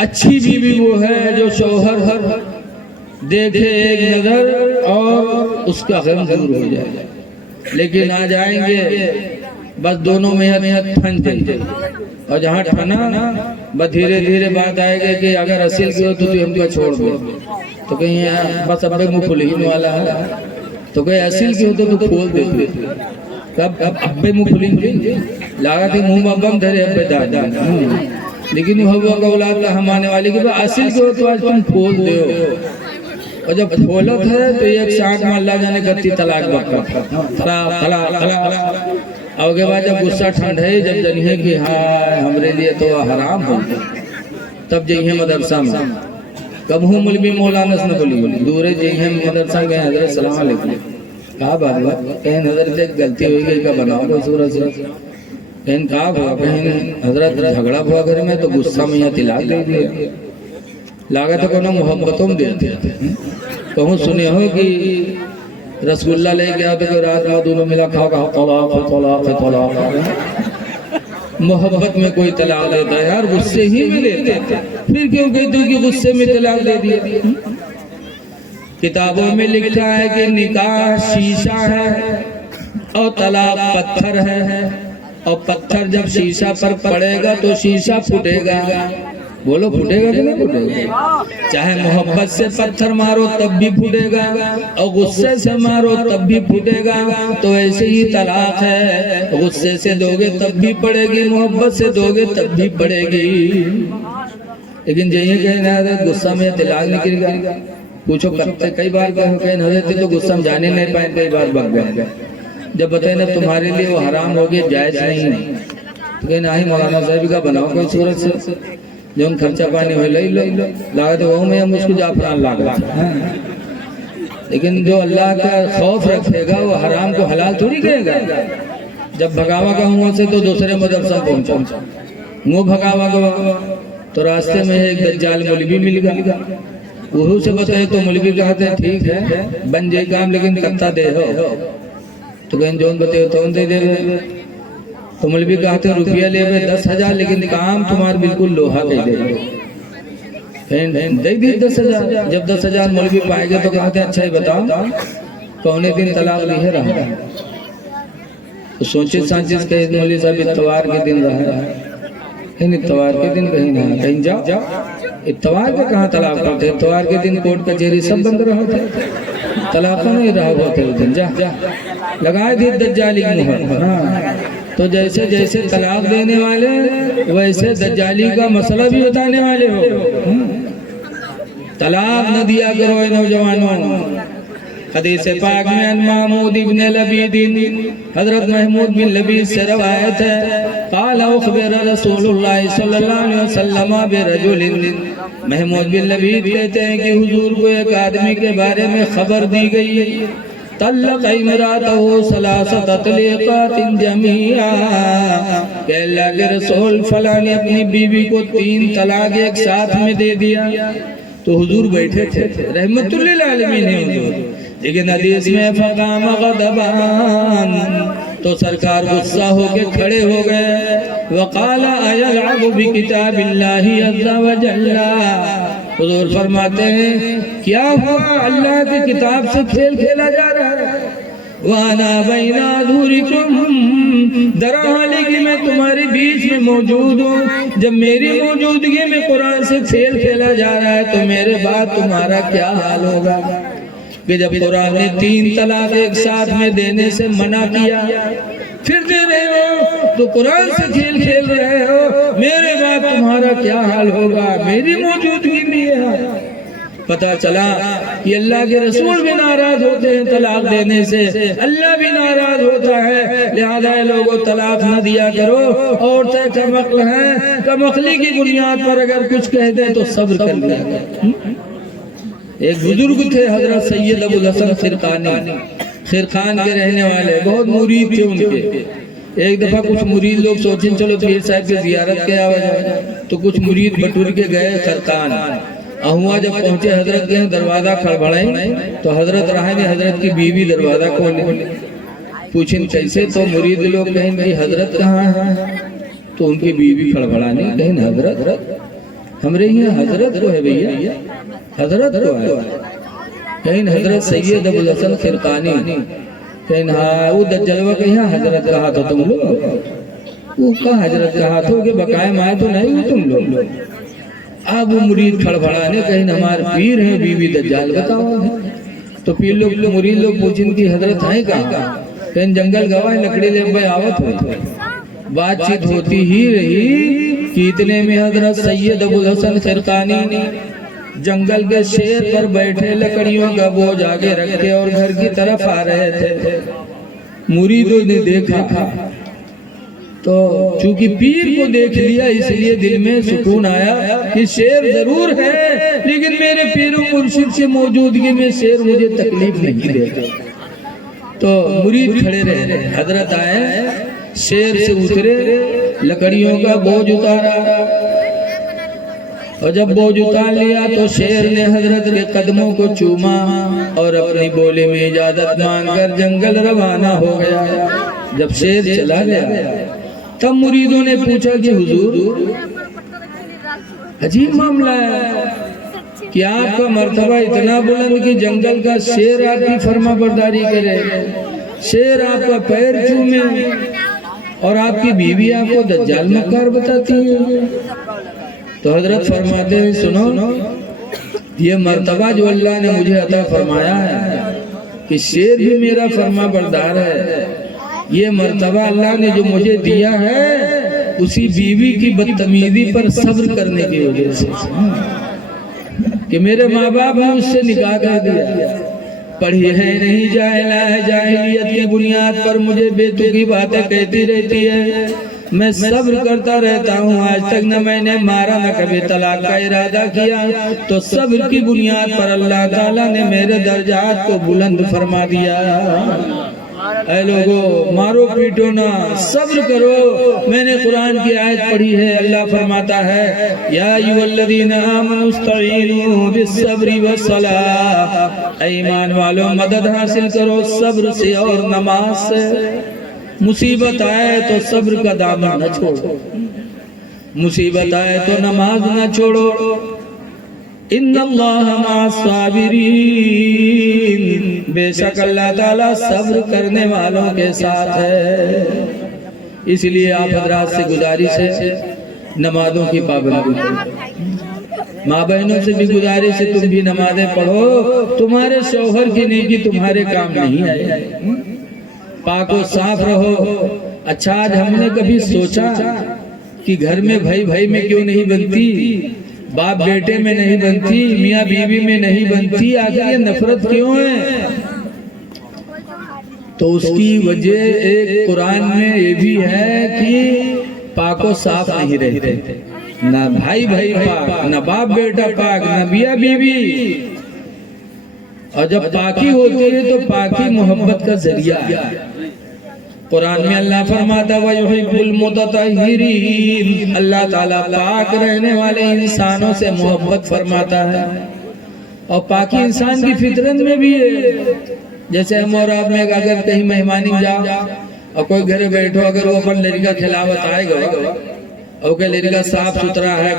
अच्छी बीवी वो है जो शौहर देखे एक नजर और उसका गम दूर हो जाए, लेकिन आ जाएंगे बस दोनों में ठन जाए, और जहाँ ठना बस धीरे धीरे बात आएगी कि अगर असील की हो तो तू हमको छोड़ दे, तो कहीं बस अब्बे मुँह खुलने वाला है, तो कहीं असील की हो तो तू खोल दे, कब अब्बे मुँह खुलेंगे लगा थे मुँह अब्बम धरे अब्बे दादा, लेकिन हुआ का औलाद का हम आने वाले के असील के हो तो आज तुम खोल दे, और जब खोलत है तो एक साथ में अल्लाह जाने गति तलाक बकरा और के बाद जब गुस्सा ठंडे जब जनिए कि हाँ हमरे लिए तो हराम हो, तब जइए मदरसा में, कब हूँ मुलबी मौलाना न बोली दूरे जइए मदरसा गए हजरत सलाम अलैकुम, कहा बात कहीं हजरत एक गलती हो गई का बनाओ कोई सूरत से, कहीं कहा हुआ कहीं हजरत झगड़ा हुआ घर में तो गुस्सा में यहाँ तिलाक दे दिया, लागत को ना मोहब्बतों में देते कहूँ सुने हो कि रसगुल्ला ले गया तो रात में दोनों मिला खाओ मोहब्बत में कोई तलाक देता है यार, गुस्से ही में लेते, फिर क्यों कहते हो कि गुस्से में तलाक दे दिया। किताबों में लिखा है कि निकाह शीशा है और तलाक पत्थर है, और पत्थर जब शीशा पर पड़ेगा तो शीशा फूटेगा, बोलो फूटेगा कि नहीं फूटेगा, चाहे मोहब्बत से पत्थर मारो तब भी फूटेगा और गुस्से से मारो तब भी फूटेगा, तो ऐसे ही तलाक है, गुस्से से दोगे तब भी पड़ेगी, मोहब्बत से दोगे तब भी पड़ेगी। लेकिन जइए कहें गुस्सा में तलाक निकल गया, पूछो करते कई बार कहे तो गुस्सा में जाने नहीं पाए, कई बार बग गए, जब बताए ना तुम्हारे लिए वो हराम हो गया जायज नहीं है, तो कहीं ना ही मौलाना साहब का बनाओ कोई सूरत से जो हम खर्चा पानी हो लो लागत वो में हम उसको जाफरान लागा, लेकिन जो अल्लाह का खौफ रखेगा वो हराम को हलाल थोड़ी कहेगा। जब भगावा का हुआ से तो दूसरे मदरसा पहुंचा, मुँह भगावा का तो रास्ते में एक दज्जाल मौलवी मिल गया, वह से बताए तो मौलवी कहते हैं ठीक है बन जाए काम लेकिन कत्ता दे हो, तो कहीं जोन बताए तो दे दे, तो मौलवी कहते हैं रुपया ले 10,000 लेकिन काम तुम्हारा बिल्कुल लोहा दे दे दी 10,000। जब 10,000 मौलवी पाएंगे तो कहते हैं अच्छा ही बताओ कौने दिन तलाक ली है रहा, तो सोचे सांचिस के मौलवी साहब इतवार के दिन रहा, इतवार के दिन कहीं ना कहीं जाओ, इतवार के कहाँ तलाक करते, इतवार के दिन कोर्ट कचहरी सब बंद रहा था, तलाक नहीं रहा हुआ थे उस दिन, जा लगाए दी दज्जाली मुहर। हाँ तो जैसे जैसे तलाक देने वाले वैसे दज्जाली का मसला भी बताने वाले हो, तलाक न दिया करो नौजवानों। हदीस पाक में अन महमूद इब्न लबीद हजरत महमूद बिन लबीद से रवायत है, क़ाल अख़बरा रसूलुल्लाह सल्लल्लाहु अलैहि वसल्लम बिरजुलिन, महमूद बिन लबीद कहते हैं कि हुजूर को एक आदमी के बारे में खबर दी गई, तल्लक़ इमरातहु सलासत तलीक़ातिन जमीआ, कि अल्लाह के रसूल फला ने अपनी बीवी को 3 तलाक एक साथ में दे दिया। तो हुजूर बैठे थे रहमतुल लिल आलमीन है हुजूर, लेकिन हदीस में फकाम गदबान, तो सरकार गुस्सा होके खड़े हो गए। वक़ाला अयलअबु बिकिताबिल्लाहि अज़्ज़ा व जल्ला, हुजूर फरमाते हैं क्या हुआ, अल्लाह की किताब से खेल खेला जा रहा है। वाना बैना अज़ूरिकुम, दरहाली कि मैं तुम्हारे बीच में मौजूद हूँ। जब मेरी मौजूदगी में कुरान से खेल खेला जा रहा है तो मेरे बाद तुम्हारा क्या हाल होगा। कि जब कुरान ने 3 तलाक एक साथ में देने से मना किया, फिर दे रहे हो तो कुरान से खेल खेल रहे हो, मेरे बाद तुम्हारा क्या हाल होगा, मेरी मौजूदगी में है। पता चला कि अल्लाह के रसूल भी नाराज होते हैं तलाक देने से, अल्लाह भी नाराज होता है। लिहाजा लोगों तलाक न दिया करो। औरतें कमअक्ल हैं, कमअक्ली की बुनियाद पर अगर कुछ कह दे तो सब्र कर लिया। एक बुजुर्ग थे हजरत सैयद अबुल हसन खिरकानी, खिरखान के रहने वाले, बहुत मुरीद थे उनके। एक दफा कुछ मुरीद लोग सोचे चलो पीर साहब की जियारत के आवा जाए, तो कुछ मुरीद बटूर के गए खिरकान। अहुआ जब पहुंचे हजरत के दरवाजा खड़बड़ाई तो हजरत रहा ने हजरत की बीवी दरवाजा खोले, पूछें कैसे, तो मुरीद लोग कहें भाई हजरत कहाँ है, तो उनकी बीवी खड़बड़ाने कहें हजरत हमरे यहाँ हजरत को है भैया, हजरत को है। कहीं हजरत सैयद अबुल हसन खिरकानी, कहीं हाँ वो दज्जलवा के यहाँ हजरत कहा था तुम लोग, वो कहा हजरत कहा था कि बकाए माए तो नहीं हो तुम लोग। अब वो मुरीद खड़बड़ाने कहीं हमारे पीर हैं बीवी दज्जाल बताओ। तो पीर लोग मुरीद लोग पूछें कि हजरत है कहाँ, कहीं जंगल गवाह लकड़ी ले आवत हुई। बातचीत होती ही रही कि इतने में हजरत सैयद अबुल हसन खिरकानी जंगल के शेर पर बैठे लकड़ियों का बोझ आगे रखे और घर की तरफ आ रहे थे। मुरीदों ने देखा तो चूंकि पीर को देख लिया इसलिए दिल में सुकून आया कि शेर जरूर है, लेकिन मेरे पीर मुर्शिद से मौजूदगी में शेर मुझे तकलीफ नहीं देते। तो मुरीद खड़े रहे, हजरत आए, शेर से उतरे, लकड़ियों का बोझ उतारा, और जब बोझ उतार लिया तो शेर ने हजरत के कदमों को चूमा और अपनी बोली में इजाजत मांगकर जंगल रवाना हो गया। जब शेर चला गया तब मुरीदों ने पूछा कि हुजूर अजीब मामला है कि आपका मर्तबा इतना बुलंद कि जंगल का शेर आपकी फर्मा बरदारी करे, शेर आपका पैर चूमे और आपकी बीवी आपको दज्जाल मक्कार बताती है। तो हजरत फरमाते हैं सुनो, ये मर्तबा जो अल्लाह ने मुझे अता फरमाया है कि शेर भी मेरा फर्मा बरदार है, ये मर्तबा अल्लाह ने जो मुझे दिया है उसी बीवी की बदतमीजी पर सब्र करने की वजह से, कि मेरे माँ बाप ने उससे निकाह कर दिया, पढ़ी है नहीं जाहिलियत की बुनियाद पर मुझे बेतुकी बातें कहती रहती है, मैं सब्र करता रहता हूँ, आज तक न मैंने मारा न कभी तलाक का इरादा किया। तो सब्र की बुनियाद पर अल्लाह ताला ने मेरे दर्जात को बुलंद फरमा दिया। ऐ लोगो मारो पीटो ना, सब्र करो। मैंने कुरान की आयत पढ़ी है, अल्लाह फरमाता है या अय्युहल्लज़ीना आमनुस्तईनु बिस्सब्रि वस्सलाह, ईमान वालों मदद हासिल करो सब्र से और नमाज से। मुसीबत आए तो सब्र का दामन न छोड़ो, मुसीबत आए तो नमाज न छोड़ो। इन्नल्लाह मअस-साबिरीन, बेशक अल्लाह ताला सब्र करने वालों के साथ है। इसलिए आप हजरात से गुजारिश है नमाजों की पाबंदी करो। माँ बहनों से भी गुजारिश है तुम भी नमाजें पढ़ो, तुम्हारे शौहर की नेकी तुम्हारे काम नहीं आएगी। पाको साफ रहो। अच्छा आज हमने कभी सोचा कि घर में भाई भाई में क्यों नहीं बनती, बाप बेटे में नहीं बनती, मियाँ बीवी में नहीं बनती, आखिर ये नफरत क्यों है? तो उसकी वजह एक कुरान में ये भी है कि पाको साफ नहीं रहते, ना भाई भाई पाक, ना बाप बेटा पाक, ना मियाँ बीवी। और जब पाकी होती है तो पाकी मोहब्बत का जरिया है। कुरान में अल्लाह फरमाता है वयुहिब्बुल मुतत्तहिरीन, अल्लाह ताला पाक रहने वाले इंसानों से मोहब्बत फरमाता है। और पाकी इंसान की फितरत में भी है। जैसे हम और आप में अगर कहीं मेहमानी में जाओ और कोई घर बैठो, अगर वो अपन लड़का खिलावत आएगा और कोई लड़का साफ सुथरा है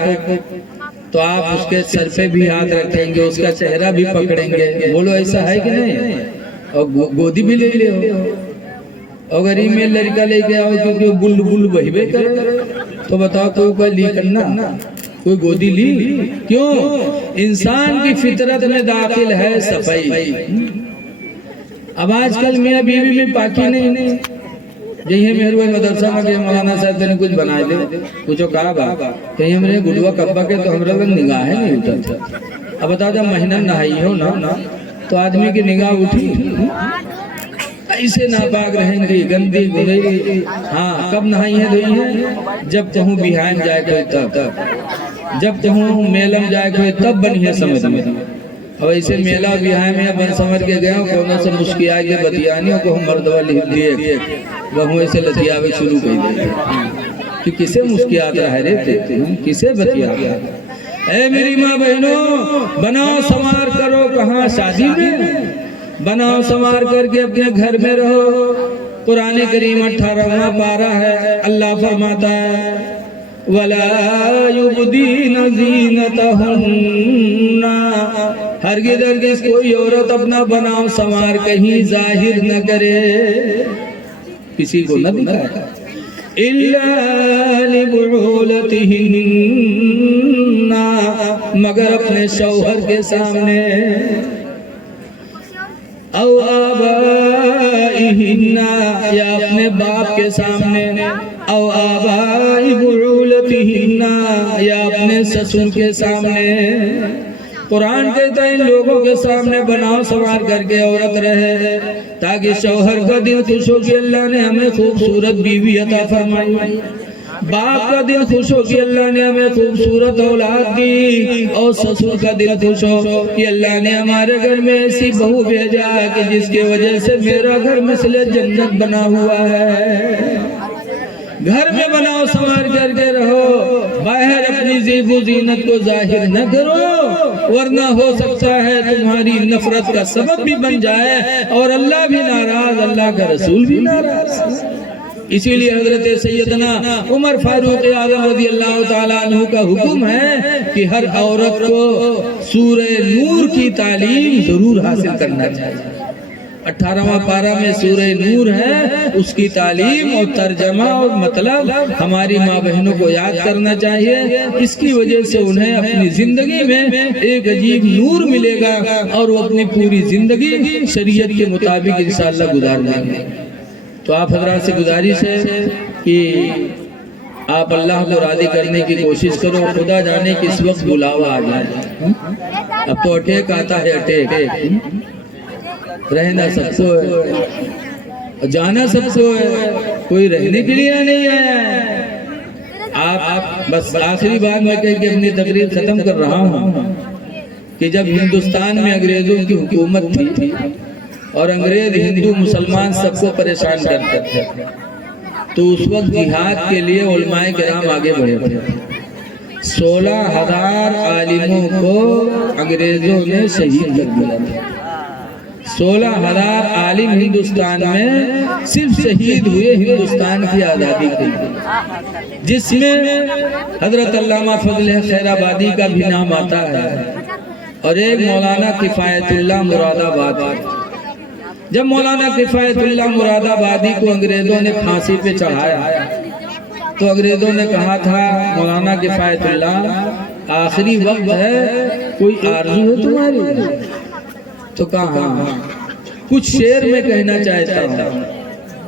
तो आप उसके सर पे भी हाथ रखेंगे, उसका चेहरा भी पकड़ेंगे। बोलो ऐसा है कि नहीं? और गोदी भी ले लो। अगर ईमेल लड़का लेके आओ क्योंकि बुल बुल बहबे कर तो बताओ कोई ली करना, कोई गोदी ली क्यों? इंसान की फितरत में दाखिल है सफाई। अब आजकल मियां बीवी में पाकी नहीं। यही मेरे मदरसा में मौलाना साहब ने कुछ बनाए दे, कुछ कहा कहीं हमरे गुडुआ कब्बा के तो हमरा निगाह नहीं उठा। अब बता जब महीना नहाई हो ना तो आदमी की निगाह उठी, ऐसे नापाक रहेंगे, गंदी गुरेगी। हाँ, कब नहाई है धोई है? जब कहूँ बिहान जाए कोई तब, जब कहूँ मेलम जाए कोई तब बनी है समझ में। और ऐसे मेला बिहार में बन समझ के गए कोनो से मुस्किया के बतियानियों को हम मर्दवा लिख दिए, वह ऐसे लतियावे शुरू कर दिए कि किसे मुस्कियात रहे रे, किसे बतिया। ऐ मेरी माँ बहनों, बनाओ संवार करो, कहाँ शादी में बनाओ संवार करके अपने घर में रहो। कुरान करीम 18वां पारा है, अल्लाह फरमाता है वला युबदीन ज़ीनतहुन्ना, हरगिज़ हरगिज़ कोई औरत अपना बनाव संवार कहीं जाहिर न करे, किसी को न दिखाए। इल्ला लिबुलतिहिन्ना, मगर अपने शौहर के सामने, औ आबाइहिन्ना, या अपने बाप के सामने, औ आबाई बुलतिहिन्ना, या अपने ससुर के सामने। कुरान कहता है इन लोगों के सामने बनाओ संवार करके औरत रहे ताकि शौहर का दिल खुश हो कि अल्लाह ने हमें खूबसूरत बीवी अता फरमाई, बाप का दिल खुश हो कि अल्लाह ने हमें खूबसूरत औलाद दी, और ससुर का दिल खुश हो कि अल्लाह ने हमारे घर में ऐसी बहू भेजा कि जिसकी वजह से मेरा घर मिसले जन्नत बना हुआ है। घर में बनाओ संवार करके रहो, बाहर अपनी ज़ीबो ज़ीनत को जाहिर न करो, वरना हो सकता है तुम्हारी नफरत का सबब भी बन जाए और अल्लाह भी नाराज, अल्लाह का रसूल भी नाराज। इसीलिए हजरत सैयदना उमर फारूक आज़म रज़ियल्लाहु ताला अन्हु का हुक्म है कि हर औरत को सूरह नूर की तालीम जरूर हासिल करना चाहिए। 18वां पारा में सूरह नूर है, उसकी तालीम और तर्जमा और मतलब हमारी माँ बहनों को याद करना चाहिए। इसकी वजह से उन्हें अपनी जिंदगी में एक अजीब नूर मिलेगा और वो अपनी पूरी जिंदगी शरीयत के मुताबिक इंशाअल्लाह गुजार देंगे। तो आप हजरात से गुजारिश है कि आप अल्लाह को राजी करने की कोशिश करो। खुदा जाने कि इस वक्त बुलावा आ जाए। अब तो अटैक आता है, अटैक रहना सबको है, जाना सबको है, कोई रहने के लिए नहीं है। आप बस आखिरी बात मैं कह के अपनी तकरीर खत्म कर रहा हूँ कि जब हिंदुस्तान में अंग्रेजों की हुकूमत थी और अंग्रेज हिंदू मुसलमान सबको परेशान करते थे, तो उस वक्त जिहाद के लिए उलमाए किराम आगे बढ़े थे। 16,000 आलिमों को अंग्रेजों ने शहीद कर दिया था। 16,000 आलिम हिंदुस्तान में सिर्फ शहीद हुए हिंदुस्तान की आज़ादी के लिए, जिसमें हजरत अल्लामा फजल खैराबादी का भी नाम आता है और एक मौलाना किफायतुल्लाह मुरादाबादी। जब मौलाना किफायतुल्लाह मुरादाबादी को अंग्रेजों ने फांसी पे चढ़ाया तो अंग्रेजों ने कहा था मौलाना किफायतुल्लाह आखिरी वक्त है, कोई आरज़ू है तुम्हारी? तो कहा कुछ शेर में कहना चाहता हूँ।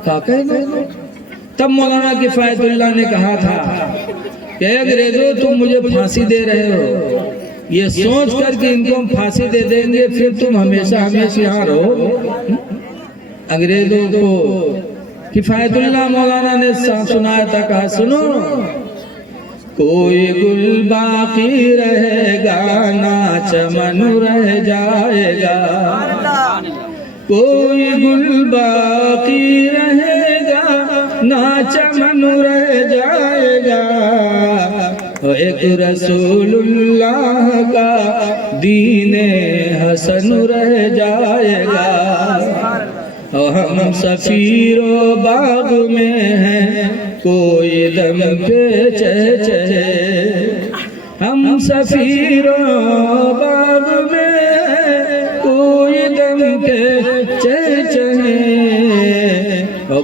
क्या कहना? तब मौलाना किफायतुल्लाह ने कहा था कि अंग्रेजों तुम मुझे फांसी दे रहे हो, ये सोच कर कि इनको हम फांसी दे देंगे फिर तुम हमेशा हमेशा यहाँ रहो। अंग्रेजों को किफायतुल्लाह मौलाना ने सुनाया था, कहा सुनो, कोई गुल बाकी रहेगा ना चमन रह जाएगा, कोई गुल बाकी रहेगा ना चमन रह जाएगा। एक रसूलुल्लाह का दीने हसन रह जाएगा। हम सफीरो बाग में हैं कोई दम पे चहे, हम सफीरो बाग में कोई दम के चहे।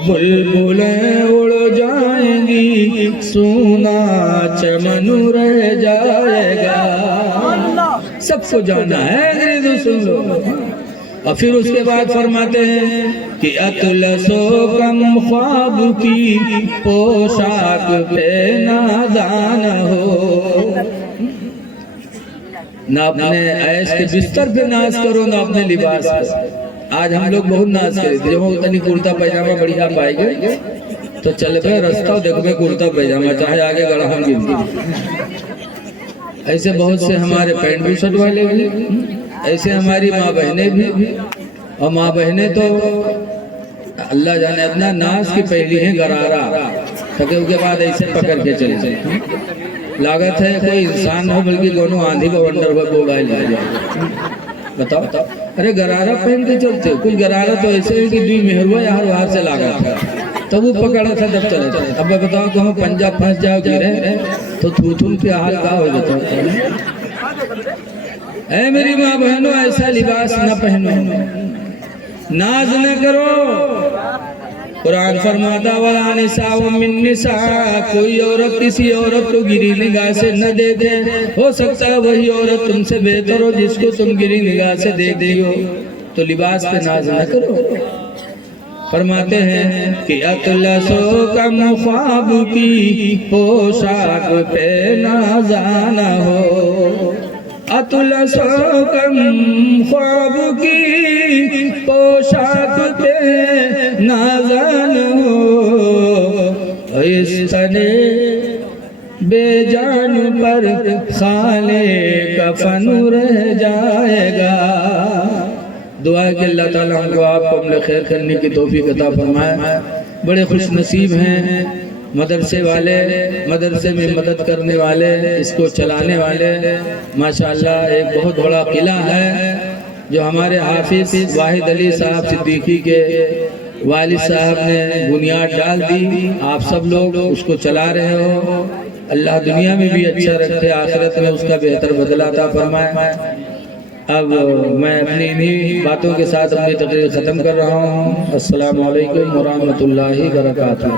बुलबुलें उड़ जाएंगी सोना चमन रह जाएगा। सबको जाना है, अंग्रेजों सुन लो। और फिर उसके बाद फरमाते हैं कि अतलसो कम ख्वाब की पोशाक पे नादान हो। ना अपने ऐश के बिस्तर पे नाज करो ना अपने लिबास पे। आज हम लोग बहुत नाज करे थे, जब उतनी कुर्ता पैजामा बढ़िया पाएंगे तो चल पे रास्ता देखो कुर्ता पैजामा चाहे आगे गड़ा हम गिनती। ऐसे बहुत से हमारे पैंट भी शर्ट वाले भी, ऐसे हमारी माँ बहनें भी। और माँ बहनें तो अल्लाह जाने अपना नाज की पहली है गरारा, ताकि उसके बाद ऐसे पकड़ के चले जाए। लागत है कोई इंसान हो बल्कि दोनों आंधी बवंडर पर मोबाइल आ जाए। बताओ अरे गरारा पहन के चलते हो। कुछ गरारा तो ऐसे है कि दुई मेहरुआ या हर बाहर से लागा था तब वो पकड़ा था जब चले थे। अब मैं बताओ कहूँ पंजाब फंस जाओ गिरे तो थूथून के हाल का हो जाता है। ऐ मेरी माँ बहनों ऐसा लिबास न पहनो, नाज न करो। कुरान फरमाता वाला निसा मिन निसा, कोई औरत किसी औरत को गिरी निगाह से न देखे। हो सकता है वही औरत तुमसे बेहतर हो जिसको तुम गिरी निगाह से देख दी हो। तो लिबास पे नाज न करो। फरमाते हैं कि अतलसो कम ख्वाब की पोशाक पे नाज़ाना हो। अतलसो कम ख्वाब की पोशाक पे नाज़ान हो। इस तने बेजान पर खाले कफन रह जाएगा। दुआ है कि अल्लाह ताला हमको आपको अमल खैर करने की तौफीक अता फरमाए। बड़े खुश नसीब हैं मदरसे वाले, मदरसे में मदद करने वाले, इसको चलाने वाले। माशाअल्लाह एक बहुत बड़ा किला है जो हमारे हाफिज वाहिद अली साहब सिद्दीकी के वालिद साहब ने बुनियाद डाल दी। आप सब लोग उसको चला रहे हो। अल्लाह दुनिया में भी अच्छा रखे, आखिरत में उसका बेहतर बदला अता फरमाए। अब मैं अपनी इन्हीं बातों के साथ अपनी तकरीर ख़त्म कर रहा हूँ। अस्सलामु अलैकुम व रहमतुल्लाहि व बरकातुहू।